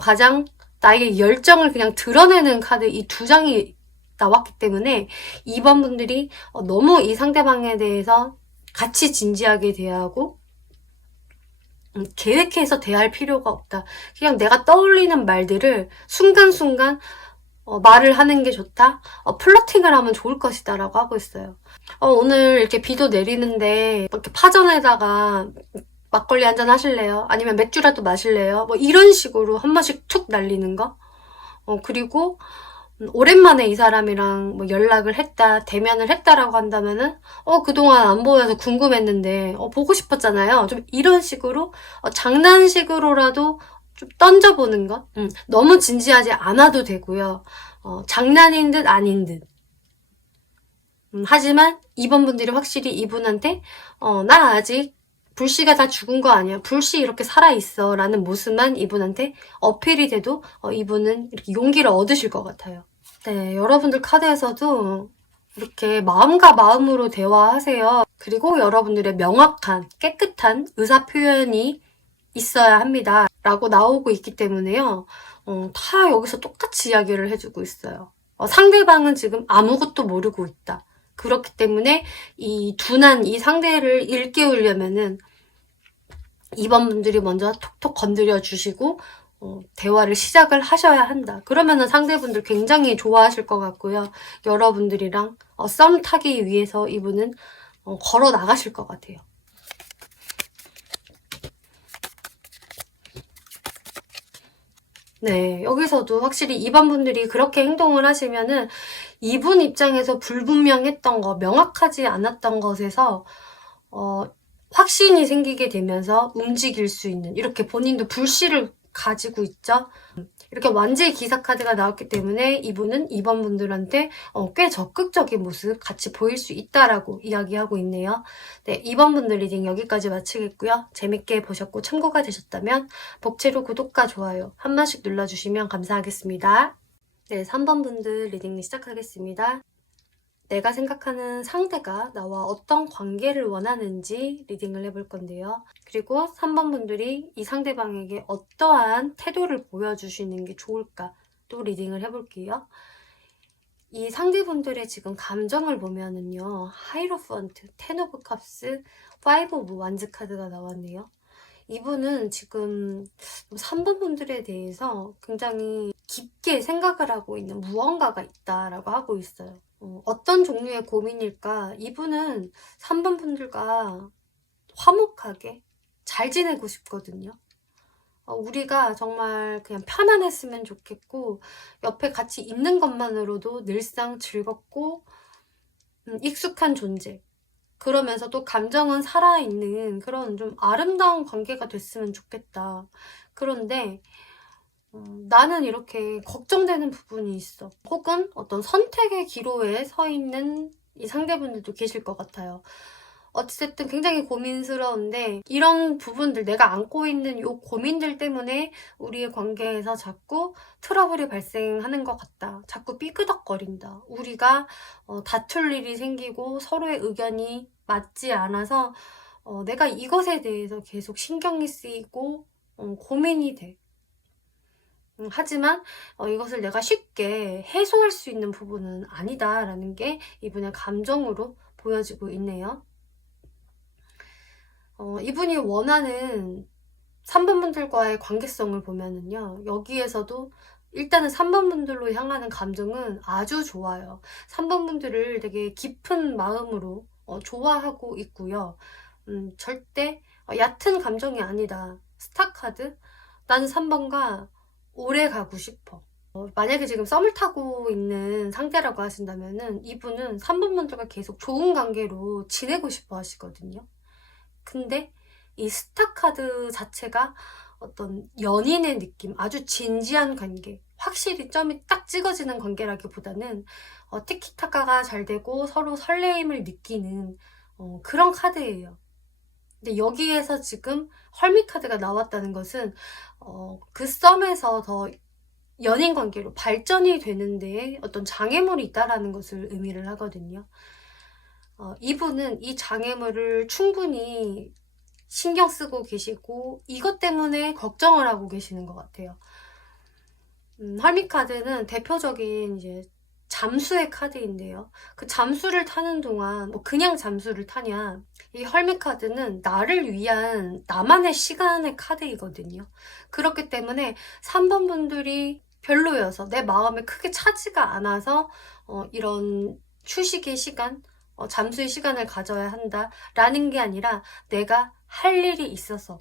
가장 나의 열정을 그냥 드러내는 카드 이 두 장이 나왔기 때문에 2번 분들이 너무 이 상대방에 대해서 같이 진지하게 대하고 계획해서 대할 필요가 없다. 그냥 내가 떠올리는 말들을 순간순간 말을 하는 게 좋다. 플러팅을 하면 좋을 것이다 라고 하고 있어요. 오늘 이렇게 비도 내리는데 이렇게 파전에다가 막걸리 한잔 하실래요? 아니면 맥주라도 마실래요? 뭐 이런 식으로 한 번씩 툭 날리는 거. 그리고 오랜만에 이 사람이랑 뭐 연락을 했다, 대면을 했다라고 한다면은 그동안 안 보여서 궁금했는데 보고 싶었잖아요. 좀 이런 식으로 장난식으로라도 좀 던져보는 것. 너무 진지하지 않아도 되고요. 장난인 듯 아닌 듯. 하지만 2번 분들이 확실히 이분한테 나 아직 불씨가 다 죽은 거 아니야. 불씨 이렇게 살아있어. 라는 모습만 이분한테 어필이 돼도 이분은 이렇게 용기를 얻으실 것 같아요. 네, 여러분들 카드에서도 이렇게 마음과 마음으로 대화하세요. 그리고 여러분들의 명확한, 깨끗한 의사 표현이 있어야 합니다. 라고 나오고 있기 때문에요. 다 여기서 똑같이 이야기를 해주고 있어요. 상대방은 지금 아무것도 모르고 있다. 그렇기 때문에 이 둔한 이 상대를 일깨우려면은 2번 분들이 먼저 톡톡 건드려 주시고 대화를 시작을 하셔야 한다. 그러면은 상대분들 굉장히 좋아하실 것 같고요. 여러분들이랑 썸 타기 위해서 이분은 걸어 나가실 것 같아요. 네, 여기서도 확실히 2번 분들이 그렇게 행동을 하시면은 이분 입장에서 불분명했던 거, 명확하지 않았던 것에서 확신이 생기게 되면서 움직일 수 있는, 이렇게 본인도 불씨를 가지고 있죠. 이렇게 완제의 기사 카드가 나왔기 때문에 이분은 2번 분들한테 꽤 적극적인 모습 같이 보일 수 있다라고 이야기하고 있네요. 네, 2번 분들 리딩 여기까지 마치겠고요. 재밌게 보셨고 참고가 되셨다면 복채로 구독과 좋아요 한 번씩 눌러주시면 감사하겠습니다. 네, 3번 분들 리딩 시작하겠습니다. 내가 생각하는 상대가 나와 어떤 관계를 원하는지 리딩을 해볼 건데요. 그리고 3번 분들이 이 상대방에게 어떠한 태도를 보여주시는 게 좋을까 또 리딩을 해볼게요. 이 상대분들의 지금 감정을 보면은요. 하이로펀트, 텐 오브 컵스, 파이브 오브 완즈 카드가 나왔네요. 이분은 지금 3번 분들에 대해서 굉장히 깊게 생각을 하고 있는 무언가가 있다라고 하고 있어요. 어떤 종류의 고민일까? 이분은 3번 분들과 화목하게 잘 지내고 싶거든요. 우리가 정말 그냥 편안했으면 좋겠고 옆에 같이 있는 것만으로도 늘상 즐겁고 익숙한 존재. 그러면서 또 감정은 살아있는 그런 좀 아름다운 관계가 됐으면 좋겠다. 그런데 나는 이렇게 걱정되는 부분이 있어. 혹은 어떤 선택의 기로에 서 있는 이 상대분들도 계실 것 같아요. 어쨌든 굉장히 고민스러운데 이런 부분들, 내가 안고 있는 이 고민들 때문에 우리의 관계에서 자꾸 트러블이 발생하는 것 같다. 자꾸 삐그덕거린다. 우리가 다툴 일이 생기고 서로의 의견이 맞지 않아서 내가 이것에 대해서 계속 신경이 쓰이고 고민이 돼. 하지만 이것을 내가 쉽게 해소할 수 있는 부분은 아니다라는 게 이분의 감정으로 보여지고 있네요. 이분이 원하는 3번 분들과의 관계성을 보면은요. 여기에서도 일단은 3번 분들로 향하는 감정은 아주 좋아요. 3번 분들을 되게 깊은 마음으로 좋아하고 있고요. 절대 얕은 감정이 아니다. 스타카드. 나는 3번과 오래 가고 싶어. 만약에 지금 썸을 타고 있는 상태라고 하신다면은 이분은 3번 분들과 계속 좋은 관계로 지내고 싶어 하시거든요. 근데 이 스타카드 자체가 어떤 연인의 느낌, 아주 진지한 관계, 확실히 점이 딱 찍어지는 관계라기보다는 티키타카가 잘 되고 서로 설레임을 느끼는 그런 카드예요. 근데 여기에서 지금 헐미 카드가 나왔다는 것은 그 썸에서 더 연인 관계로 발전이 되는데 어떤 장애물이 있다라는 것을 의미를 하거든요. 이분은 이 장애물을 충분히 신경 쓰고 계시고 이것 때문에 걱정을 하고 계시는 것 같아요. 헐미 카드는 대표적인 이제 잠수의 카드인데요. 그 잠수를 타는 동안 뭐 그냥 잠수를 타냐, 이 헐미 카드는 나를 위한 나만의 시간의 카드이거든요. 그렇기 때문에 3번 분들이 별로여서 내 마음에 크게 차지가 않아서 이런 휴식의 시간, 잠수의 시간을 가져야 한다라는 게 아니라 내가 할 일이 있어서,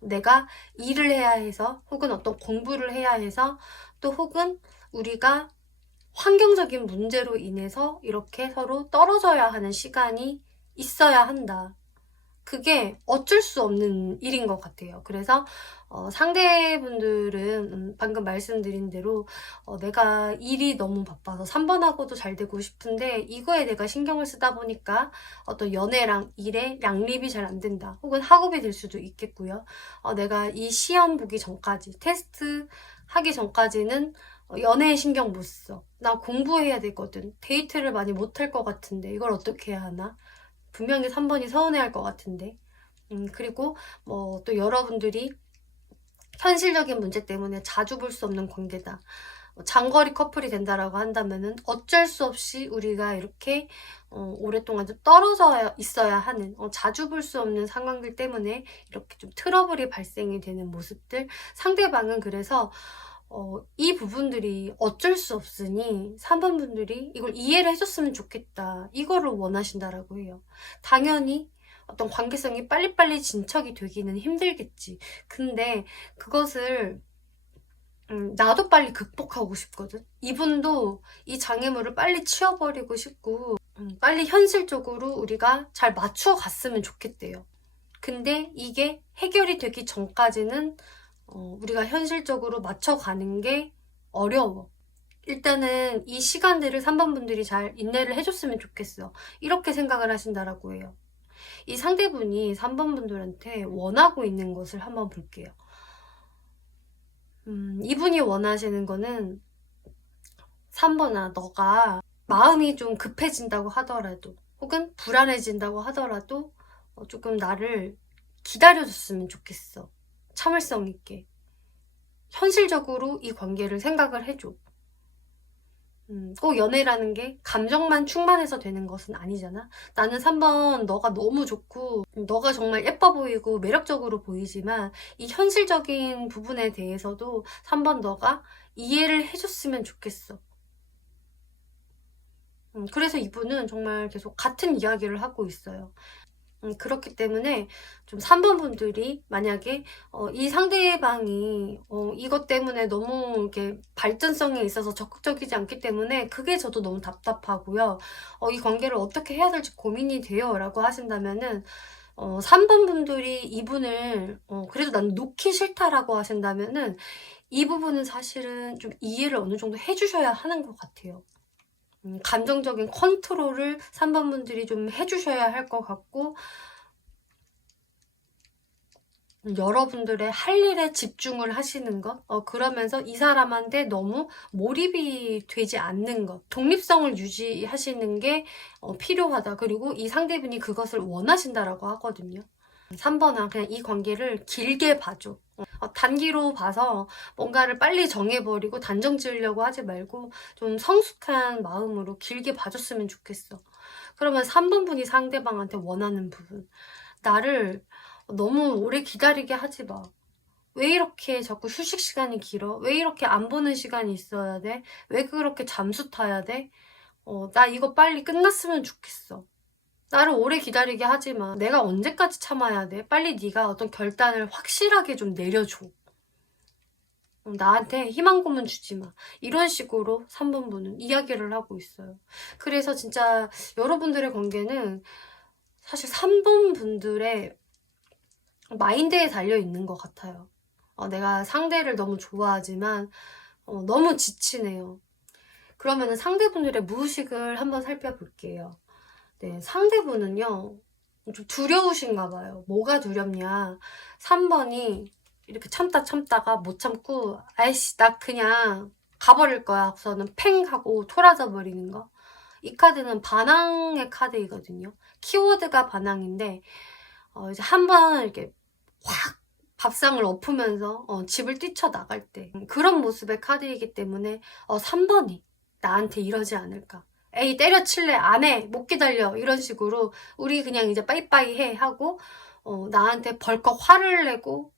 내가 일을 해야 해서, 혹은 어떤 공부를 해야 해서, 또 혹은 우리가 환경적인 문제로 인해서 이렇게 서로 떨어져야 하는 시간이 있어야 한다. 그게 어쩔 수 없는 일인 것 같아요. 그래서 상대분들은 방금 말씀드린 대로 내가 일이 너무 바빠서 3번하고도 잘 되고 싶은데 이거에 내가 신경을 쓰다 보니까 어떤 연애랑 일에 양립이 잘 안 된다. 혹은 학업이 될 수도 있겠고요. 내가 이 시험 보기 전까지, 테스트 하기 전까지는 연애에 신경 못 써. 나 공부해야 되거든. 데이트를 많이 못 할 것 같은데 이걸 어떻게 해야 하나? 분명히 3번이 서운해할 것 같은데. 그리고 뭐 또 여러분들이 현실적인 문제 때문에 자주 볼 수 없는 관계다. 장거리 커플이 된다라고 한다면은 어쩔 수 없이 우리가 이렇게 오랫동안 좀 떨어져 있어야 하는, 자주 볼 수 없는 상황들 때문에 이렇게 좀 트러블이 발생이 되는 모습들. 상대방은 그래서 이 부분들이 어쩔 수 없으니 3번 분들이 이걸 이해를 해줬으면 좋겠다. 이거를 원하신다라고 해요. 당연히 어떤 관계성이 빨리빨리 진척이 되기는 힘들겠지. 근데 그것을 나도 빨리 극복하고 싶거든. 이분도 이 장애물을 빨리 치워버리고 싶고 빨리 현실적으로 우리가 잘 맞춰 갔으면 좋겠대요. 근데 이게 해결이 되기 전까지는 우리가 현실적으로 맞춰가는 게 어려워. 일단은 이 시간들을 3번 분들이 잘 인내를 해줬으면 좋겠어. 이렇게 생각을 하신다라고 해요. 이 상대분이 3번 분들한테 원하고 있는 것을 한번 볼게요. 이분이 원하시는 거는 3번아, 너가 마음이 좀 급해진다고 하더라도 혹은 불안해진다고 하더라도 조금 나를 기다려줬으면 좋겠어. 참을성 있게. 현실적으로 이 관계를 생각을 해줘. 꼭 연애라는 게 감정만 충만해서 되는 것은 아니잖아. 나는 3번 너가 너무 좋고 너가 정말 예뻐 보이고 매력적으로 보이지만 이 현실적인 부분에 대해서도 3번 너가 이해를 해줬으면 좋겠어. 그래서 이분은 정말 계속 같은 이야기를 하고 있어요. 그렇기 때문에 좀 3번 분들이 만약에 이 상대방이 이것 때문에 너무 이렇게 발전성에 있어서 적극적이지 않기 때문에 그게 저도 너무 답답하고요. 이 관계를 어떻게 해야 될지 고민이 돼요 라고 하신다면은 3번 분들이 이분을 그래도 난 놓기 싫다라고 하신다면은 이 부분은 사실은 좀 이해를 어느 정도 해주셔야 하는 것 같아요. 감정적인 컨트롤을 3번 분들이 좀 해주셔야 할 것 같고 여러분들의 할 일에 집중을 하시는 것, 그러면서 이 사람한테 너무 몰입이 되지 않는 것, 독립성을 유지하시는 게 필요하다. 그리고 이 상대분이 그것을 원하신다라고 하거든요. 3번아, 그냥 이 관계를 길게 봐줘. 단기로 봐서 뭔가를 빨리 정해버리고 단정 지으려고 하지 말고 좀 성숙한 마음으로 길게 봐줬으면 좋겠어. 그러면 3번 분이 상대방한테 원하는 부분. 나를 너무 오래 기다리게 하지 마. 왜 이렇게 자꾸 휴식 시간이 길어? 왜 이렇게 안 보는 시간이 있어야 돼? 왜 그렇게 잠수 타야 돼? 나 이거 빨리 끝났으면 좋겠어. 나를 오래 기다리게 하지 마. 내가 언제까지 참아야 돼? 빨리 네가 어떤 결단을 확실하게 좀 내려줘. 나한테 희망 고문 주지 마. 이런 식으로 3번 분은 이야기를 하고 있어요. 그래서 진짜 여러분들의 관계는 사실 3번 분들의 마인드에 달려 있는 것 같아요. 내가 상대를 너무 좋아하지만 너무 지치네요. 그러면 상대분들의 무의식을 한번 살펴볼게요. 네, 상대분은요, 좀 두려우신가 봐요. 뭐가 두렵냐. 3번이 이렇게 참다가 못 참고, 아이씨, 나 그냥 가버릴 거야. 하고서는 팽 하고 토라져 버리는 거. 이 카드는 반항의 카드이거든요. 키워드가 반항인데, 이제 한번 이렇게 확 밥상을 엎으면서 집을 뛰쳐나갈 때. 그런 모습의 카드이기 때문에 3번이 나한테 이러지 않을까. 에이 때려칠래 안해 못 기다려 이런 식으로 우리 그냥 이제 빠이빠이 해 하고 나한테 벌컥 화를 내고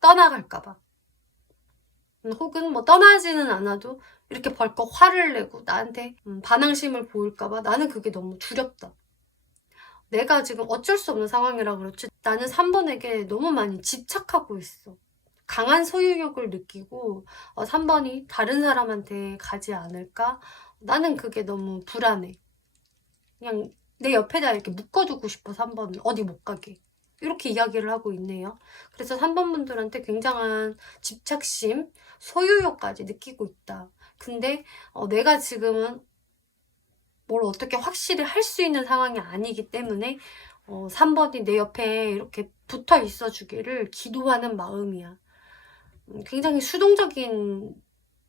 떠나갈까봐 혹은 뭐 떠나지는 않아도 이렇게 벌컥 화를 내고 나한테 반항심을 보일까봐 나는 그게 너무 두렵다. 내가 지금 어쩔 수 없는 상황이라 그렇지 나는 3번에게 너무 많이 집착하고 있어. 강한 소유욕을 느끼고 3번이 다른 사람한테 가지 않을까? 나는 그게 너무 불안해. 그냥 내 옆에다 이렇게 묶어두고 싶어 3번을 어디 못 가게. 이렇게 이야기를 하고 있네요. 그래서 3번 분들한테 굉장한 집착심, 소유욕까지 느끼고 있다. 근데 내가 지금은 뭘 어떻게 확실히 할 수 있는 상황이 아니기 때문에 3번이 내 옆에 이렇게 붙어 있어 주기를 기도하는 마음이야. 굉장히 수동적인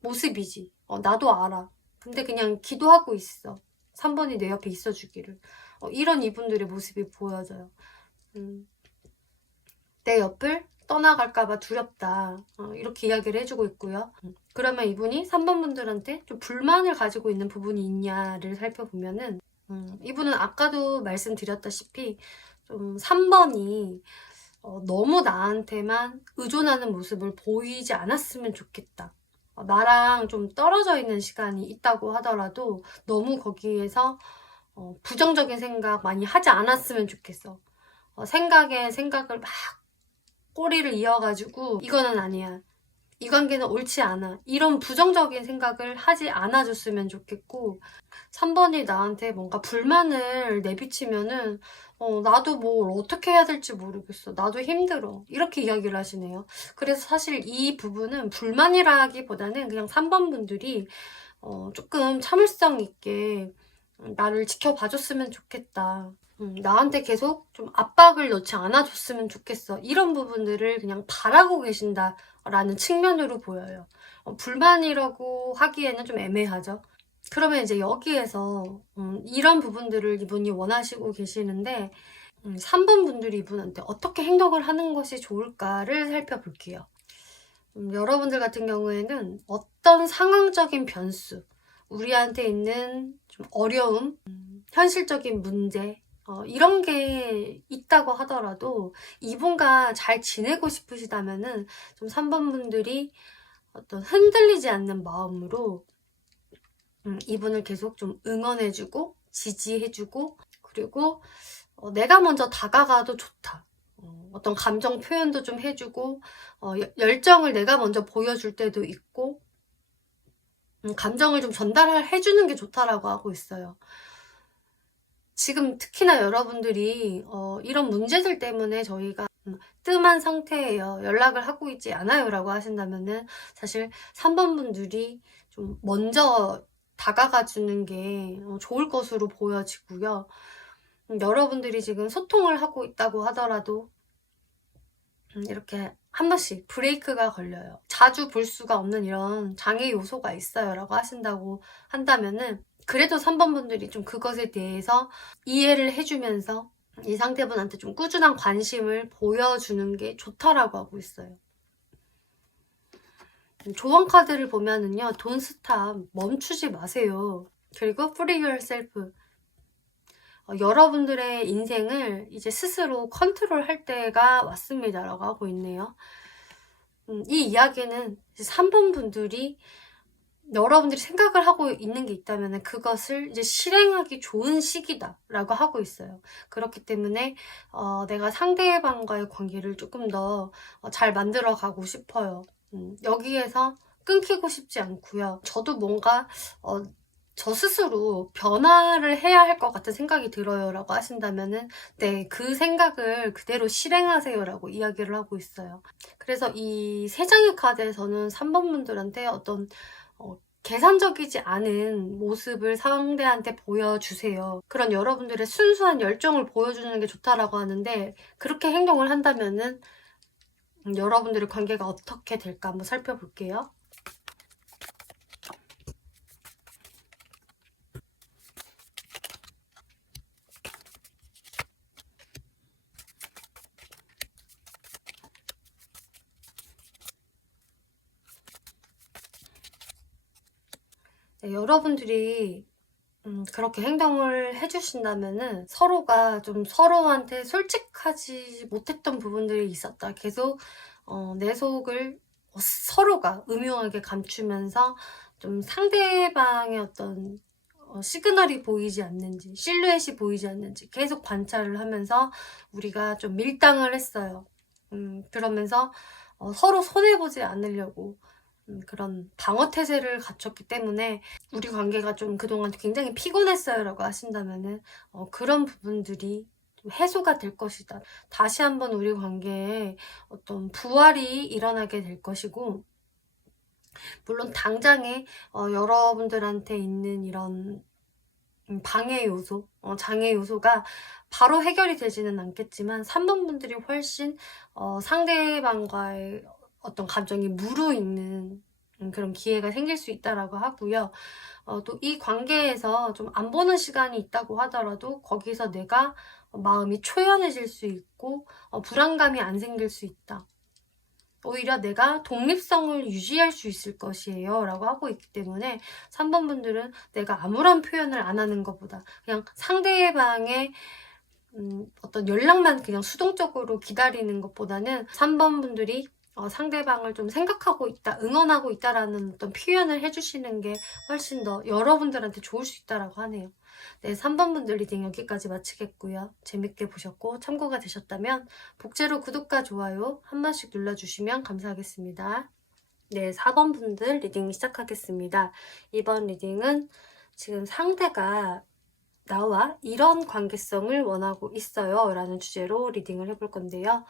모습이지. 나도 알아. 근데 그냥 기도하고 있어. 3번이 내 옆에 있어 주기를. 이런 이분들의 모습이 보여져요. 내 옆을 떠나갈까봐 두렵다. 이렇게 이야기를 해주고 있고요. 그러면 이분이 3번 분들한테 좀 불만을 가지고 있는 부분이 있냐를 살펴보면은 이분은 아까도 말씀드렸다시피 좀 3번이 너무 나한테만 의존하는 모습을 보이지 않았으면 좋겠다. 나랑 좀 떨어져 있는 시간이 있다고 하더라도 너무 거기에서 부정적인 생각 많이 하지 않았으면 좋겠어. 생각에 생각을 막 꼬리를 이어가지고 이거는 아니야. 이 관계는 옳지 않아. 이런 부정적인 생각을 하지 않아줬으면 좋겠고 3번이 나한테 뭔가 불만을 내비치면은 나도 뭘 어떻게 해야 될지 모르겠어. 나도 힘들어. 이렇게 이야기를 하시네요. 그래서 사실 이 부분은 불만이라기보다는 그냥 3번 분들이 조금 참을성 있게 나를 지켜봐줬으면 좋겠다. 나한테 계속 좀 압박을 넣지 않아줬으면 좋겠어. 이런 부분들을 그냥 바라고 계신다라는 측면으로 보여요. 불만이라고 하기에는 좀 애매하죠. 그러면 이제 여기에서 이런 부분들을 이분이 원하시고 계시는데 3번 분들이 이분한테 어떻게 행동을 하는 것이 좋을까를 살펴볼게요. 여러분들 같은 경우에는 어떤 상황적인 변수, 우리한테 있는 좀 어려움, 현실적인 문제, 이런 게 있다고 하더라도 이분과 잘 지내고 싶으시다면은 좀 3번 분들이 어떤 흔들리지 않는 마음으로 이분을 계속 좀 응원해주고 지지해주고 그리고 내가 먼저 다가가도 좋다. 어떤 감정 표현도 좀 해주고 열정을 내가 먼저 보여줄 때도 있고 감정을 좀 전달해주는 게 좋다라고 하고 있어요. 지금 특히나 여러분들이 이런 문제들 때문에 저희가 뜸한 상태예요. 연락을 하고 있지 않아요 라고 하신다면은 사실 3번 분들이 좀 먼저 다가가 주는 게 좋을 것으로 보여지고요. 여러분들이 지금 소통을 하고 있다고 하더라도 이렇게 한 번씩 브레이크가 걸려요. 자주 볼 수가 없는 이런 장애 요소가 있어요 라고 하신다고 한다면은 그래도 3번 분들이 좀 그것에 대해서 이해를 해주면서 이 상대분한테 좀 꾸준한 관심을 보여주는 게 좋다라고 하고 있어요. 조언 카드를 보면은요, Don't stop, 멈추지 마세요. 그리고 Free yourself, 여러분들의 인생을 이제 스스로 컨트롤할 때가 왔습니다 라고 하고 있네요. 이 이야기는 3번 분들이 여러분들이 생각을 하고 있는 게 있다면 그것을 이제 실행하기 좋은 시기다 라고 하고 있어요. 그렇기 때문에 내가 상대방과의 관계를 조금 더 잘 만들어 가고 싶어요. 여기에서 끊기고 싶지 않고요. 저도 뭔가 저 스스로 변화를 해야 할 것 같은 생각이 들어요 라고 하신다면은 네, 그 생각을 그대로 실행하세요 라고 이야기를 하고 있어요. 그래서 이 3장의 카드에서는 3번 분들한테 어떤 계산적이지 않은 모습을 상대한테 보여주세요. 그런 여러분들의 순수한 열정을 보여주는 게 좋다라고 하는데 그렇게 행동을 한다면은 여러분들의 관계가 어떻게 될까 한번 살펴볼게요. 네, 여러분들이 그렇게 행동을 해주신다면은 서로가 좀 서로한테 솔직하지 못했던 부분들이 있었다. 계속 내 속을 서로가 음흉하게 감추면서 좀 상대방의 어떤 시그널이 보이지 않는지, 실루엣이 보이지 않는지 계속 관찰을 하면서 우리가 좀 밀당을 했어요. 그러면서 서로 손해보지 않으려고 그런 방어태세를 갖췄기 때문에 우리 관계가 좀 그동안 굉장히 피곤했어요 라고 하신다면은 그런 부분들이 좀 해소가 될 것이다. 다시 한번 우리 관계에 어떤 부활이 일어나게 될 것이고, 물론 당장에 여러분들한테 있는 이런 방해 요소, 장애 요소가 바로 해결이 되지는 않겠지만 3번 분들이 훨씬 상대방과의 어떤 감정이 무르익는 그런 기회가 생길 수 있다라고 하고요. 또 이 관계에서 좀 안 보는 시간이 있다고 하더라도 거기서 내가 마음이 초연해질 수 있고 불안감이 안 생길 수 있다. 오히려 내가 독립성을 유지할 수 있을 것이에요 라고 하고 있기 때문에 3번 분들은 내가 아무런 표현을 안 하는 것보다 그냥 상대방의 어떤 연락만 그냥 수동적으로 기다리는 것보다는 3번 분들이 상대방을 좀 생각하고 있다, 응원하고 있다라는 어떤 표현을 해주시는 게 훨씬 더 여러분들한테 좋을 수 있다라고 하네요. 네, 3번 분들 리딩 여기까지 마치겠고요. 재밌게 보셨고 참고가 되셨다면 복제로 구독과 좋아요 한 번씩 눌러주시면 감사하겠습니다. 네, 4번 분들 리딩 시작하겠습니다. 이번 리딩은 지금 상대가 나와 이런 관계성을 원하고 있어요 라는 주제로 리딩을 해볼 건데요.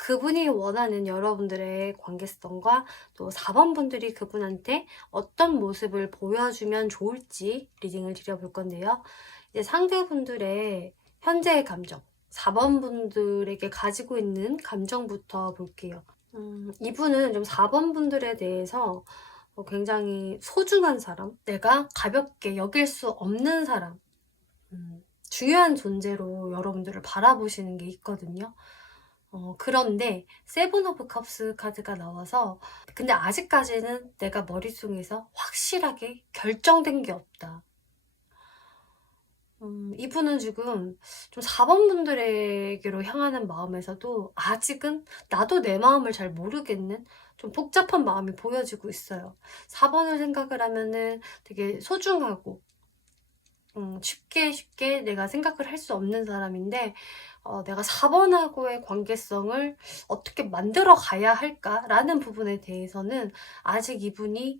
그분이 원하는 여러분들의 관계성과 또 4번 분들이 그분한테 어떤 모습을 보여주면 좋을지 리딩을 드려볼 건데요. 이제 상대분들의 현재의 감정, 4번 분들에게 가지고 있는 감정부터 볼게요. 이분은 좀 4번 분들에 대해서 굉장히 소중한 사람, 내가 가볍게 여길 수 없는 사람, 중요한 존재로 여러분들을 바라보시는 게 있거든요. 그런데 세븐 오브 컵스 카드가 나와서 근데 아직까지는 내가 머릿속에서 확실하게 결정된 게 없다. 이분은 지금 좀 4번 분들에게로 향하는 마음에서도 아직은 나도 내 마음을 잘 모르겠는 좀 복잡한 마음이 보여지고 있어요. 4번을 생각을 하면은 되게 소중하고 쉽게 내가 생각을 할 수 없는 사람인데 내가 4번하고의 관계성을 어떻게 만들어 가야 할까라는 부분에 대해서는 아직 이분이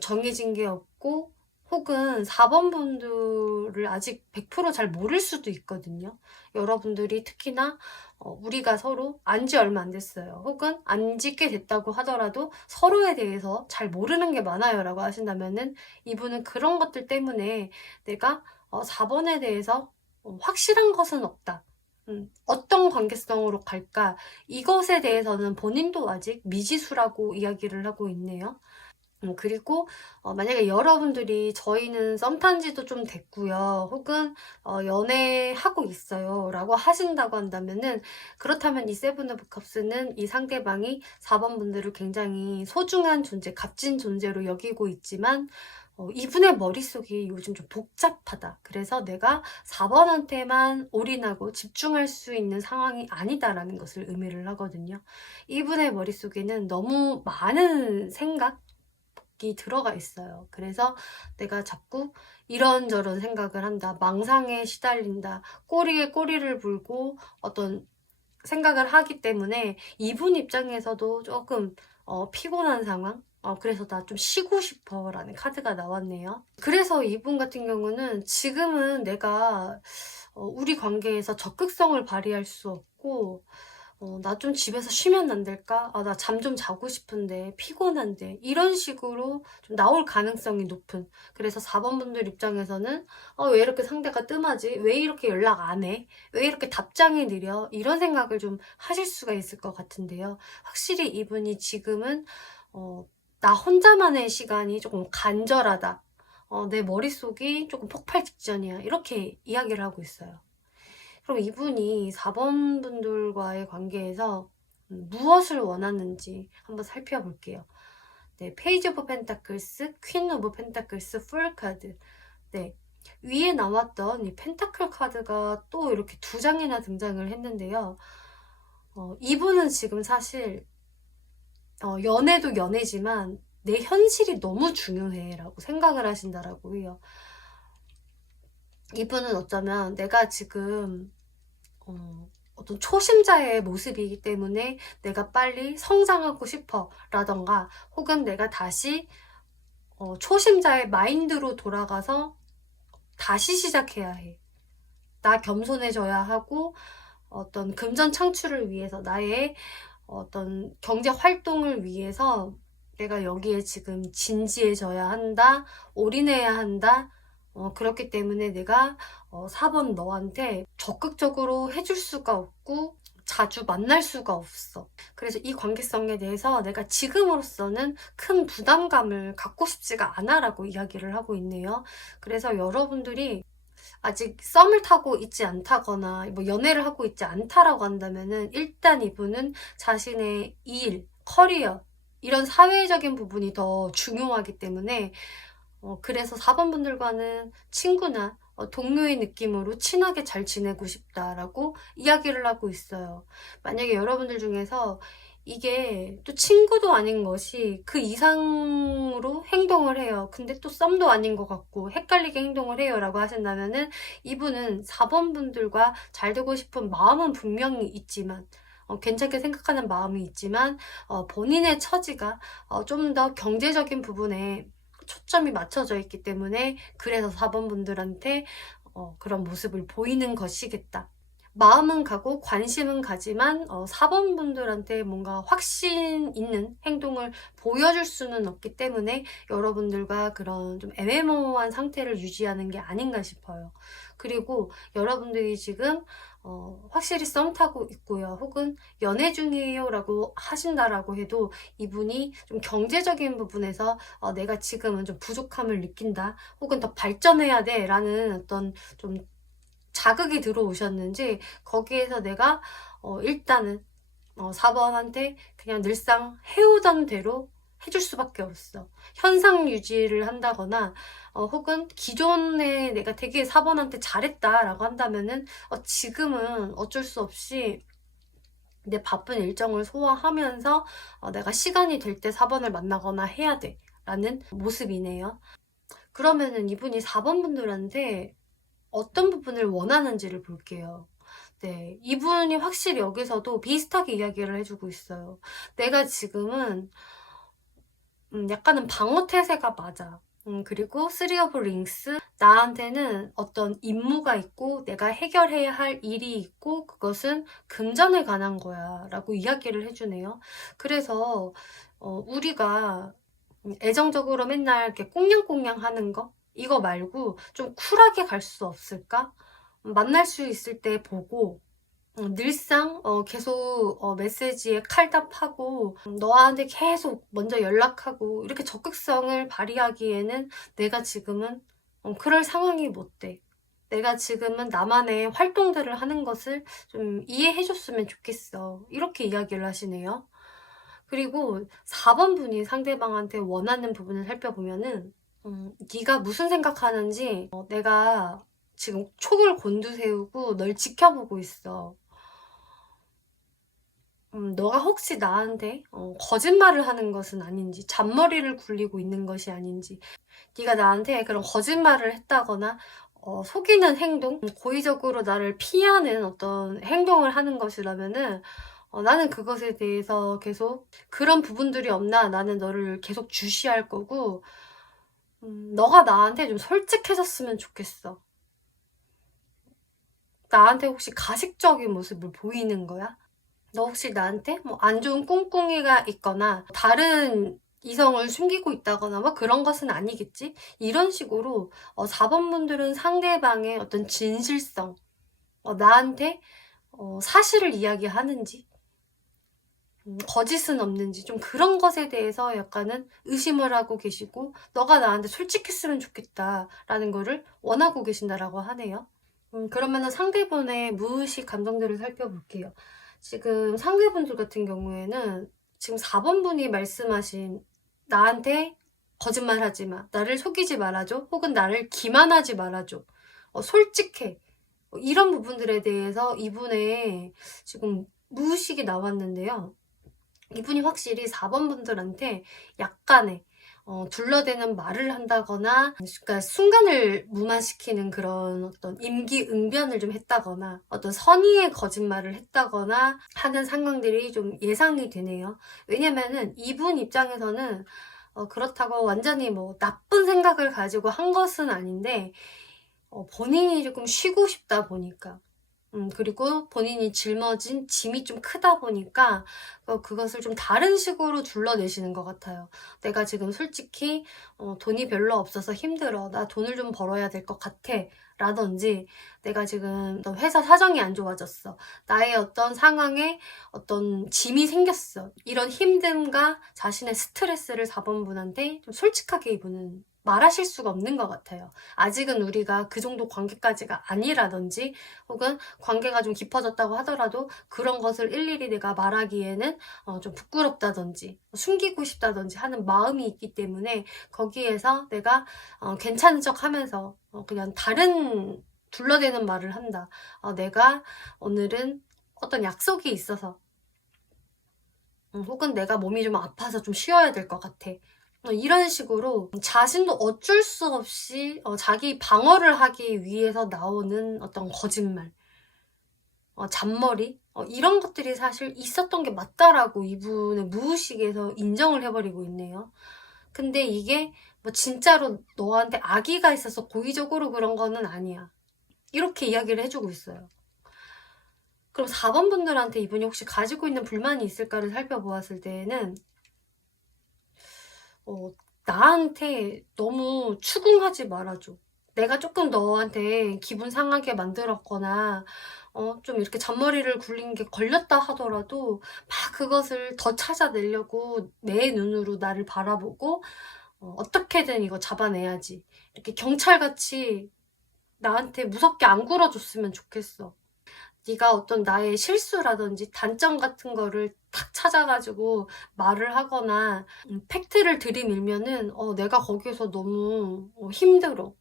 정해진 게 없고 혹은 4번 분들을 아직 100%잘 모를 수도 있거든요. 여러분들이 특히나 우리가 서로 안지 얼마 안 됐어요. 혹은 안지 꽤 됐다고 하더라도 서로에 대해서 잘 모르는 게 많아요 라고 하신다면은 이분은 그런 것들 때문에 내가 4번에 대해서 확실한 것은 없다. 어떤 관계성으로 갈까? 이것에 대해서는 본인도 아직 미지수라고 이야기를 하고 있네요. 그리고 만약에 여러분들이 저희는 썸 탄 지도 좀 됐고요. 혹은 연애하고 있어요. 라고 하신다고 한다면은 그렇다면 이 세븐 오브 컵스는 이 상대방이 4번 분들을 굉장히 소중한 존재, 값진 존재로 여기고 있지만 이분의 머릿속이 요즘 좀 복잡하다. 그래서 내가 4번한테만 올인하고 집중할 수 있는 상황이 아니다라는 것을 의미를 하거든요. 이분의 머릿속에는 너무 많은 생각이 들어가 있어요. 그래서 내가 자꾸 이런저런 생각을 한다. 망상에 시달린다. 꼬리에 꼬리를 물고 어떤 생각을 하기 때문에 이분 입장에서도 조금 피곤한 상황? 그래서 나 좀 쉬고 싶어 라는 카드가 나왔네요. 그래서 이분 같은 경우는 지금은 내가 우리 관계에서 적극성을 발휘할 수 없고 나 좀 집에서 쉬면 안 될까? 나 잠 좀 자고 싶은데 피곤한데 이런 식으로 좀 나올 가능성이 높은, 그래서 4번 분들 입장에서는 왜 이렇게 상대가 뜸하지? 왜 이렇게 연락 안 해? 왜 이렇게 답장이 느려? 이런 생각을 좀 하실 수가 있을 것 같은데요. 확실히 이분이 지금은 나 혼자만의 시간이 조금 간절하다. 내 머릿속이 조금 폭발 직전이야. 이렇게 이야기를 하고 있어요. 그럼 이분이 4번 분들과의 관계에서 무엇을 원하는지 한번 살펴볼게요. 네, 페이지 오브 펜타클스, 퀸 오브 펜타클스, 풀 카드. 네, 위에 나왔던 이 펜타클 카드가 또 이렇게 2장이나 등장을 했는데요. 이분은 지금 사실 연애도 연애지만 내 현실이 너무 중요해 라고 생각을 하신다라고 해요. 이분은 어쩌면 내가 지금 어떤 초심자의 모습이기 때문에 내가 빨리 성장하고 싶어 라던가, 혹은 내가 다시 초심자의 마인드로 돌아가서 다시 시작해야 해. 나 겸손해져야 하고, 어떤 금전 창출을 위해서, 나의 어떤 경제 활동을 위해서 내가 여기에 지금 진지해져야 한다, 올인해야 한다. 그렇기 때문에 내가 4번 너한테 적극적으로 해줄 수가 없고 자주 만날 수가 없어. 그래서 이 관계성에 대해서 내가 지금으로서는 큰 부담감을 갖고 싶지가 않아 라고 이야기를 하고 있네요. 그래서 여러분들이 아직 썸을 타고 있지 않다거나 뭐 연애를 하고 있지 않다라고 한다면은, 일단 이분은 자신의 일, 커리어, 이런 사회적인 부분이 더 중요하기 때문에 그래서 4번 분들과는 친구나 동료의 느낌으로 친하게 잘 지내고 싶다라고 이야기를 하고 있어요. 만약에 여러분들 중에서 이게 또 친구도 아닌 것이 그 이상으로 행동을 해요. 근데 또 썸도 아닌 것 같고 헷갈리게 행동을 해요 라고 하신다면은, 이분은 4번 분들과 잘 되고 싶은 마음은 분명히 있지만, 괜찮게 생각하는 마음이 있지만, 본인의 처지가 좀 더 경제적인 부분에 초점이 맞춰져 있기 때문에, 그래서 4번 분들한테 그런 모습을 보이는 것이겠다. 마음은 가고 관심은 가지만 4번 분들한테 뭔가 확신 있는 행동을 보여줄 수는 없기 때문에 여러분들과 그런 좀 애매모호한 상태를 유지하는 게 아닌가 싶어요. 그리고 여러분들이 지금 확실히 썸 타고 있고요, 혹은 연애 중이에요 라고 하신다라고 해도, 이분이 좀 경제적인 부분에서 내가 지금은 좀 부족함을 느낀다, 혹은 더 발전해야 돼 라는 어떤 좀 자극이 들어오셨는지, 거기에서 내가 일단은 4번한테 그냥 늘상 해오던 대로 해줄 수밖에 없어. 현상 유지를 한다거나 혹은 기존에 내가 되게 4번한테 잘했다라고 한다면은 지금은 어쩔 수 없이 내 바쁜 일정을 소화하면서 내가 시간이 될 때 4번을 만나거나 해야 돼 라는 모습이네요. 그러면은 이분이 4번 분들한테 어떤 부분을 원하는지를 볼게요. 네, 이분이 확실히 여기서도 비슷하게 이야기를 해주고 있어요. 내가 지금은 약간은 방어 태세가 맞아. 그리고 3 of Rings는 나한테는 어떤 임무가 있고 내가 해결해야 할 일이 있고 그것은 금전에 관한 거야 라고 이야기를 해주네요. 그래서 우리가 애정적으로 맨날 이렇게 꽁냥꽁냥 하는 거, 이거 말고 좀 쿨하게 갈 수 없을까? 만날 수 있을 때 보고, 늘상 계속 메시지에 칼답하고, 너한테 계속 먼저 연락하고 이렇게 적극성을 발휘하기에는 내가 지금은 그럴 상황이 못 돼. 내가 지금은 나만의 활동들을 하는 것을 좀 이해해줬으면 좋겠어. 이렇게 이야기를 하시네요. 그리고 4번 분이 상대방한테 원하는 부분을 살펴보면은, 네가 무슨 생각하는지 내가 지금 촉을 곤두세우고 널 지켜보고 있어. 너가 혹시 나한테 거짓말을 하는 것은 아닌지, 잔머리를 굴리고 있는 것이 아닌지, 네가 나한테 그런 거짓말을 했다거나 속이는 행동, 고의적으로 나를 피하는 어떤 행동을 하는 것이라면은 나는 그것에 대해서 계속 그런 부분들이 없나, 나는 너를 계속 주시할 거고, 너가 나한테 좀 솔직해졌으면 좋겠어. 나한테 혹시 가식적인 모습을 보이는 거야? 너 혹시 나한테 뭐 안 좋은 꿍꿍이가 있거나 다른 이성을 숨기고 있다거나 뭐 그런 것은 아니겠지? 이런 식으로 4번 분들은 상대방의 어떤 진실성, 나한테 사실을 이야기하는지, 거짓은 없는지, 좀 그런 것에 대해서 약간은 의심을 하고 계시고, 너가 나한테 솔직했으면 좋겠다라는 거를 원하고 계신다라고 하네요. 그러면은 상대분의 무의식 감정들을 살펴볼게요. 지금 상대분들 같은 경우에는 지금 4번 분이 말씀하신, 나한테 거짓말하지 마, 나를 속이지 말아줘, 혹은 나를 기만하지 말아줘, 솔직해, 이런 부분들에 대해서 이분의 지금 무의식이 나왔는데요. 이분이 확실히 4번 분들한테 약간의 둘러대는 말을 한다거나, 그러니까 순간을 무마시키는 그런 어떤 임기응변을 좀 했다거나, 어떤 선의의 거짓말을 했다거나 하는 상황들이 좀 예상이 되네요. 왜냐면은 이분 입장에서는 그렇다고 완전히 뭐 나쁜 생각을 가지고 한 것은 아닌데, 본인이 조금 쉬고 싶다 보니까, 그리고 본인이 짊어진 짐이 좀 크다 보니까 그것을 좀 다른 식으로 둘러내시는 것 같아요. 내가 지금 솔직히 돈이 별로 없어서 힘들어. 나 돈을 좀 벌어야 될 것 같아. 라든지, 내가 지금 어떤 회사 사정이 안 좋아졌어. 나의 어떤 상황에 어떤 짐이 생겼어. 이런 힘듦과 자신의 스트레스를 4번분한테 좀 솔직하게 이분은 말하실 수가 없는 것 같아요. 아직은 우리가 그 정도 관계까지가 아니라든지, 혹은 관계가 좀 깊어졌다고 하더라도 그런 것을 일일이 내가 말하기에는 좀 부끄럽다든지 숨기고 싶다든지 하는 마음이 있기 때문에, 거기에서 내가 괜찮은 척 하면서 그냥 다른 둘러대는 말을 한다. 내가 오늘은 어떤 약속이 있어서, 혹은 내가 몸이 좀 아파서 좀 쉬어야 될 것 같아. 이런 식으로 자신도 어쩔 수 없이 자기 방어를 하기 위해서 나오는 어떤 거짓말, 잔머리, 이런 것들이 사실 있었던 게 맞다라고 이분의 무의식에서 인정을 해버리고 있네요. 근데 이게 뭐 진짜로 너한테 악의가 있어서 고의적으로 그런 거는 아니야. 이렇게 이야기를 해주고 있어요. 그럼 4번 분들한테 이분이 혹시 가지고 있는 불만이 있을까를 살펴보았을 때에는, 나한테 너무 추궁하지 말아줘. 내가 조금 너한테 기분 상하게 만들었거나 좀 이렇게 잔머리를 굴린 게 걸렸다 하더라도 막 그것을 더 찾아내려고 내 눈으로 나를 바라보고 어떻게든 이거 잡아내야지. 이렇게 경찰같이 나한테 무섭게 안 굴어줬으면 좋겠어. 네가 어떤 나의 실수라든지 단점 같은 거를 탁 찾아가지고 말을 하거나 팩트를 들이밀면은 내가 거기서 너무 힘들어.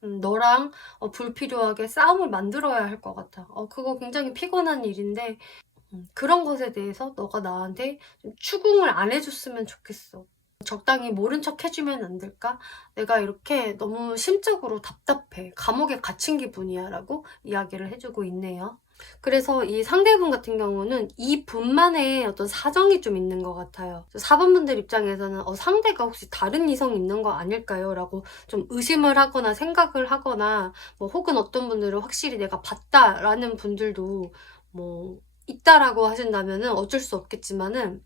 너랑 불필요하게 싸움을 만들어야 할 것 같아. 그거 굉장히 피곤한 일인데, 그런 것에 대해서 너가 나한테 좀 추궁을 안 해줬으면 좋겠어. 적당히 모른 척 해주면 안 될까? 내가 이렇게 너무 심적으로 답답해. 감옥에 갇힌 기분이야. 라고 이야기를 해주고 있네요. 그래서 이 상대분 같은 경우는 이 분만의 어떤 사정이 좀 있는 것 같아요. 4번분들 입장에서는 상대가 혹시 다른 이성이 있는 거 아닐까요? 라고 좀 의심을 하거나 생각을 하거나, 뭐 혹은 어떤 분들은 확실히 내가 봤다라는 분들도 뭐 있다라고 하신다면은 어쩔 수 없겠지만은,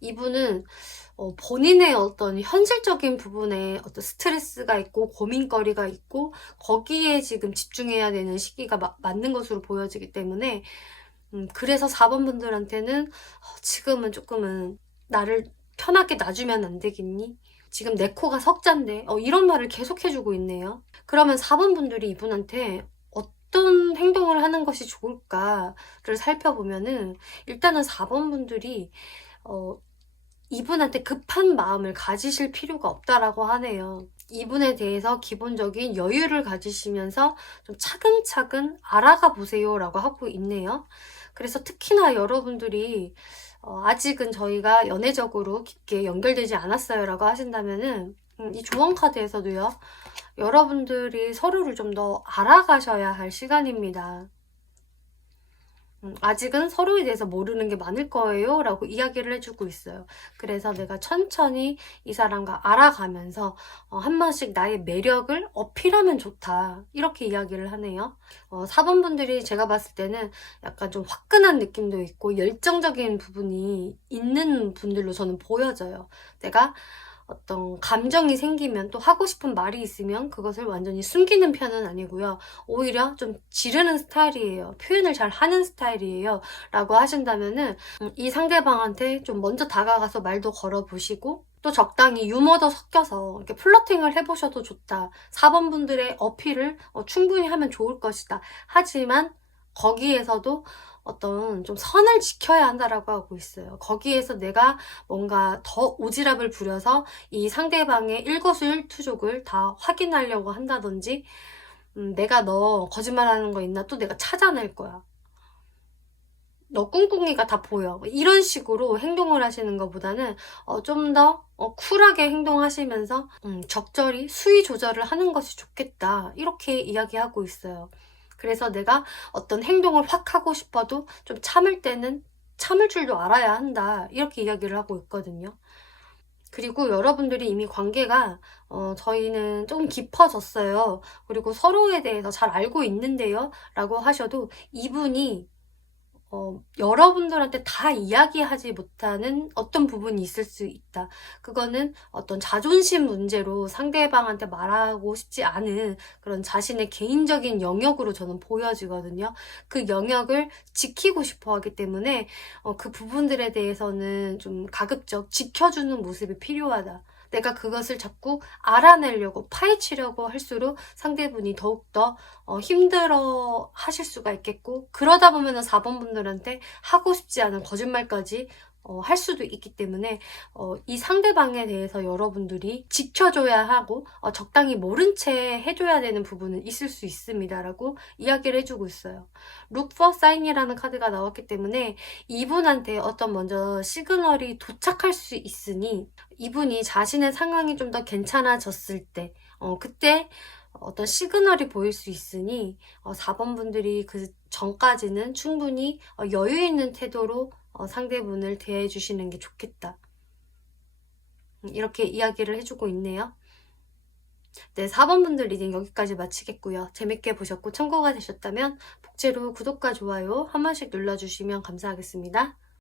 이분은 본인의 어떤 현실적인 부분에 어떤 스트레스가 있고 고민거리가 있고 거기에 지금 집중해야 되는 시기가 맞는 것으로 보여지기 때문에, 그래서 4번 분들한테는 지금은 조금은 나를 편하게 놔주면 안 되겠니? 지금 내 코가 석잔데, 이런 말을 계속 해주고 있네요. 그러면 4번 분들이 이분한테 어떤 행동을 하는 것이 좋을까를 살펴보면은, 일단은 4번 분들이 이분한테 급한 마음을 가지실 필요가 없다라고 하네요. 이분에 대해서 기본적인 여유를 가지시면서 좀 차근차근 알아가 보세요 라고 하고 있네요. 그래서 특히나 여러분들이 아직은 저희가 연애적으로 깊게 연결되지 않았어요 라고 하신다면은, 이 조언 카드에서도요, 여러분들이 서로를 좀 더 알아가셔야 할 시간입니다. 아직은 서로에 대해서 모르는 게 많을 거예요 라고 이야기를 해주고 있어요. 그래서 내가 천천히 이 사람과 알아가면서 한 번씩 나의 매력을 어필하면 좋다, 이렇게 이야기를 하네요. 4번 분들이 제가 봤을 때는 약간 좀 화끈한 느낌도 있고 열정적인 부분이 있는 분들로 저는 보여져요. 내가 어떤 감정이 생기면, 또 하고 싶은 말이 있으면 그것을 완전히 숨기는 편은 아니고요. 오히려 좀 지르는 스타일이에요. 표현을 잘 하는 스타일이에요. 라고 하신다면은, 이 상대방한테 좀 먼저 다가가서 말도 걸어보시고, 또 적당히 유머도 섞여서 이렇게 플러팅을 해보셔도 좋다. 4번 분들의 어필을 충분히 하면 좋을 것이다. 하지만 거기에서도 어떤 좀 선을 지켜야 한다라고 하고 있어요. 거기에서 내가 뭔가 더 오지랖을 부려서 이 상대방의 일거수일투족을 다 확인하려고 한다든지, 내가 너 거짓말하는 거 있나 또 내가 찾아낼 거야. 너 꿍꿍이가 다 보여. 이런 식으로 행동을 하시는 것보다는 좀 더 쿨하게 행동하시면서 적절히 수위 조절을 하는 것이 좋겠다. 이렇게 이야기하고 있어요. 그래서 내가 어떤 행동을 확 하고 싶어도 좀 참을 때는 참을 줄도 알아야 한다. 이렇게 이야기를 하고 있거든요. 그리고 여러분들이 이미 관계가 저희는 좀 깊어졌어요. 그리고 서로에 대해서 잘 알고 있는데요. 라고 하셔도 이분이 여러분들한테 다 이야기하지 못하는 어떤 부분이 있을 수 있다. 그거는 어떤 자존심 문제로 상대방한테 말하고 싶지 않은 그런 자신의 개인적인 영역으로 저는 보여지거든요. 그 영역을 지키고 싶어 하기 때문에 그 부분들에 대해서는 좀 가급적 지켜주는 모습이 필요하다. 내가 그것을 자꾸 알아내려고 파헤치려고 할수록 상대분이 더욱더 힘들어 하실 수가 있겠고, 그러다 보면은 4번 분들한테 하고 싶지 않은 거짓말까지 할 수도 있기 때문에 이 상대방에 대해서 여러분들이 지켜줘야 하고 적당히 모른 채 해줘야 되는 부분은 있을 수 있습니다 라고 이야기를 해주고 있어요. Look for sign이라는 카드가 나왔기 때문에 이분한테 어떤 먼저 시그널이 도착할 수 있으니, 이분이 자신의 상황이 좀 더 괜찮아졌을 때 그때 어떤 시그널이 보일 수 있으니 4번 분들이 그 전까지는 충분히 여유 있는 태도로 상대분을 대해 주시는 게 좋겠다. 이렇게 이야기를 해주고 있네요. 네, 4번 분들 리딩 여기까지 마치겠고요. 재밌게 보셨고 참고가 되셨다면 복제로 구독과 좋아요 한 번씩 눌러주시면 감사하겠습니다.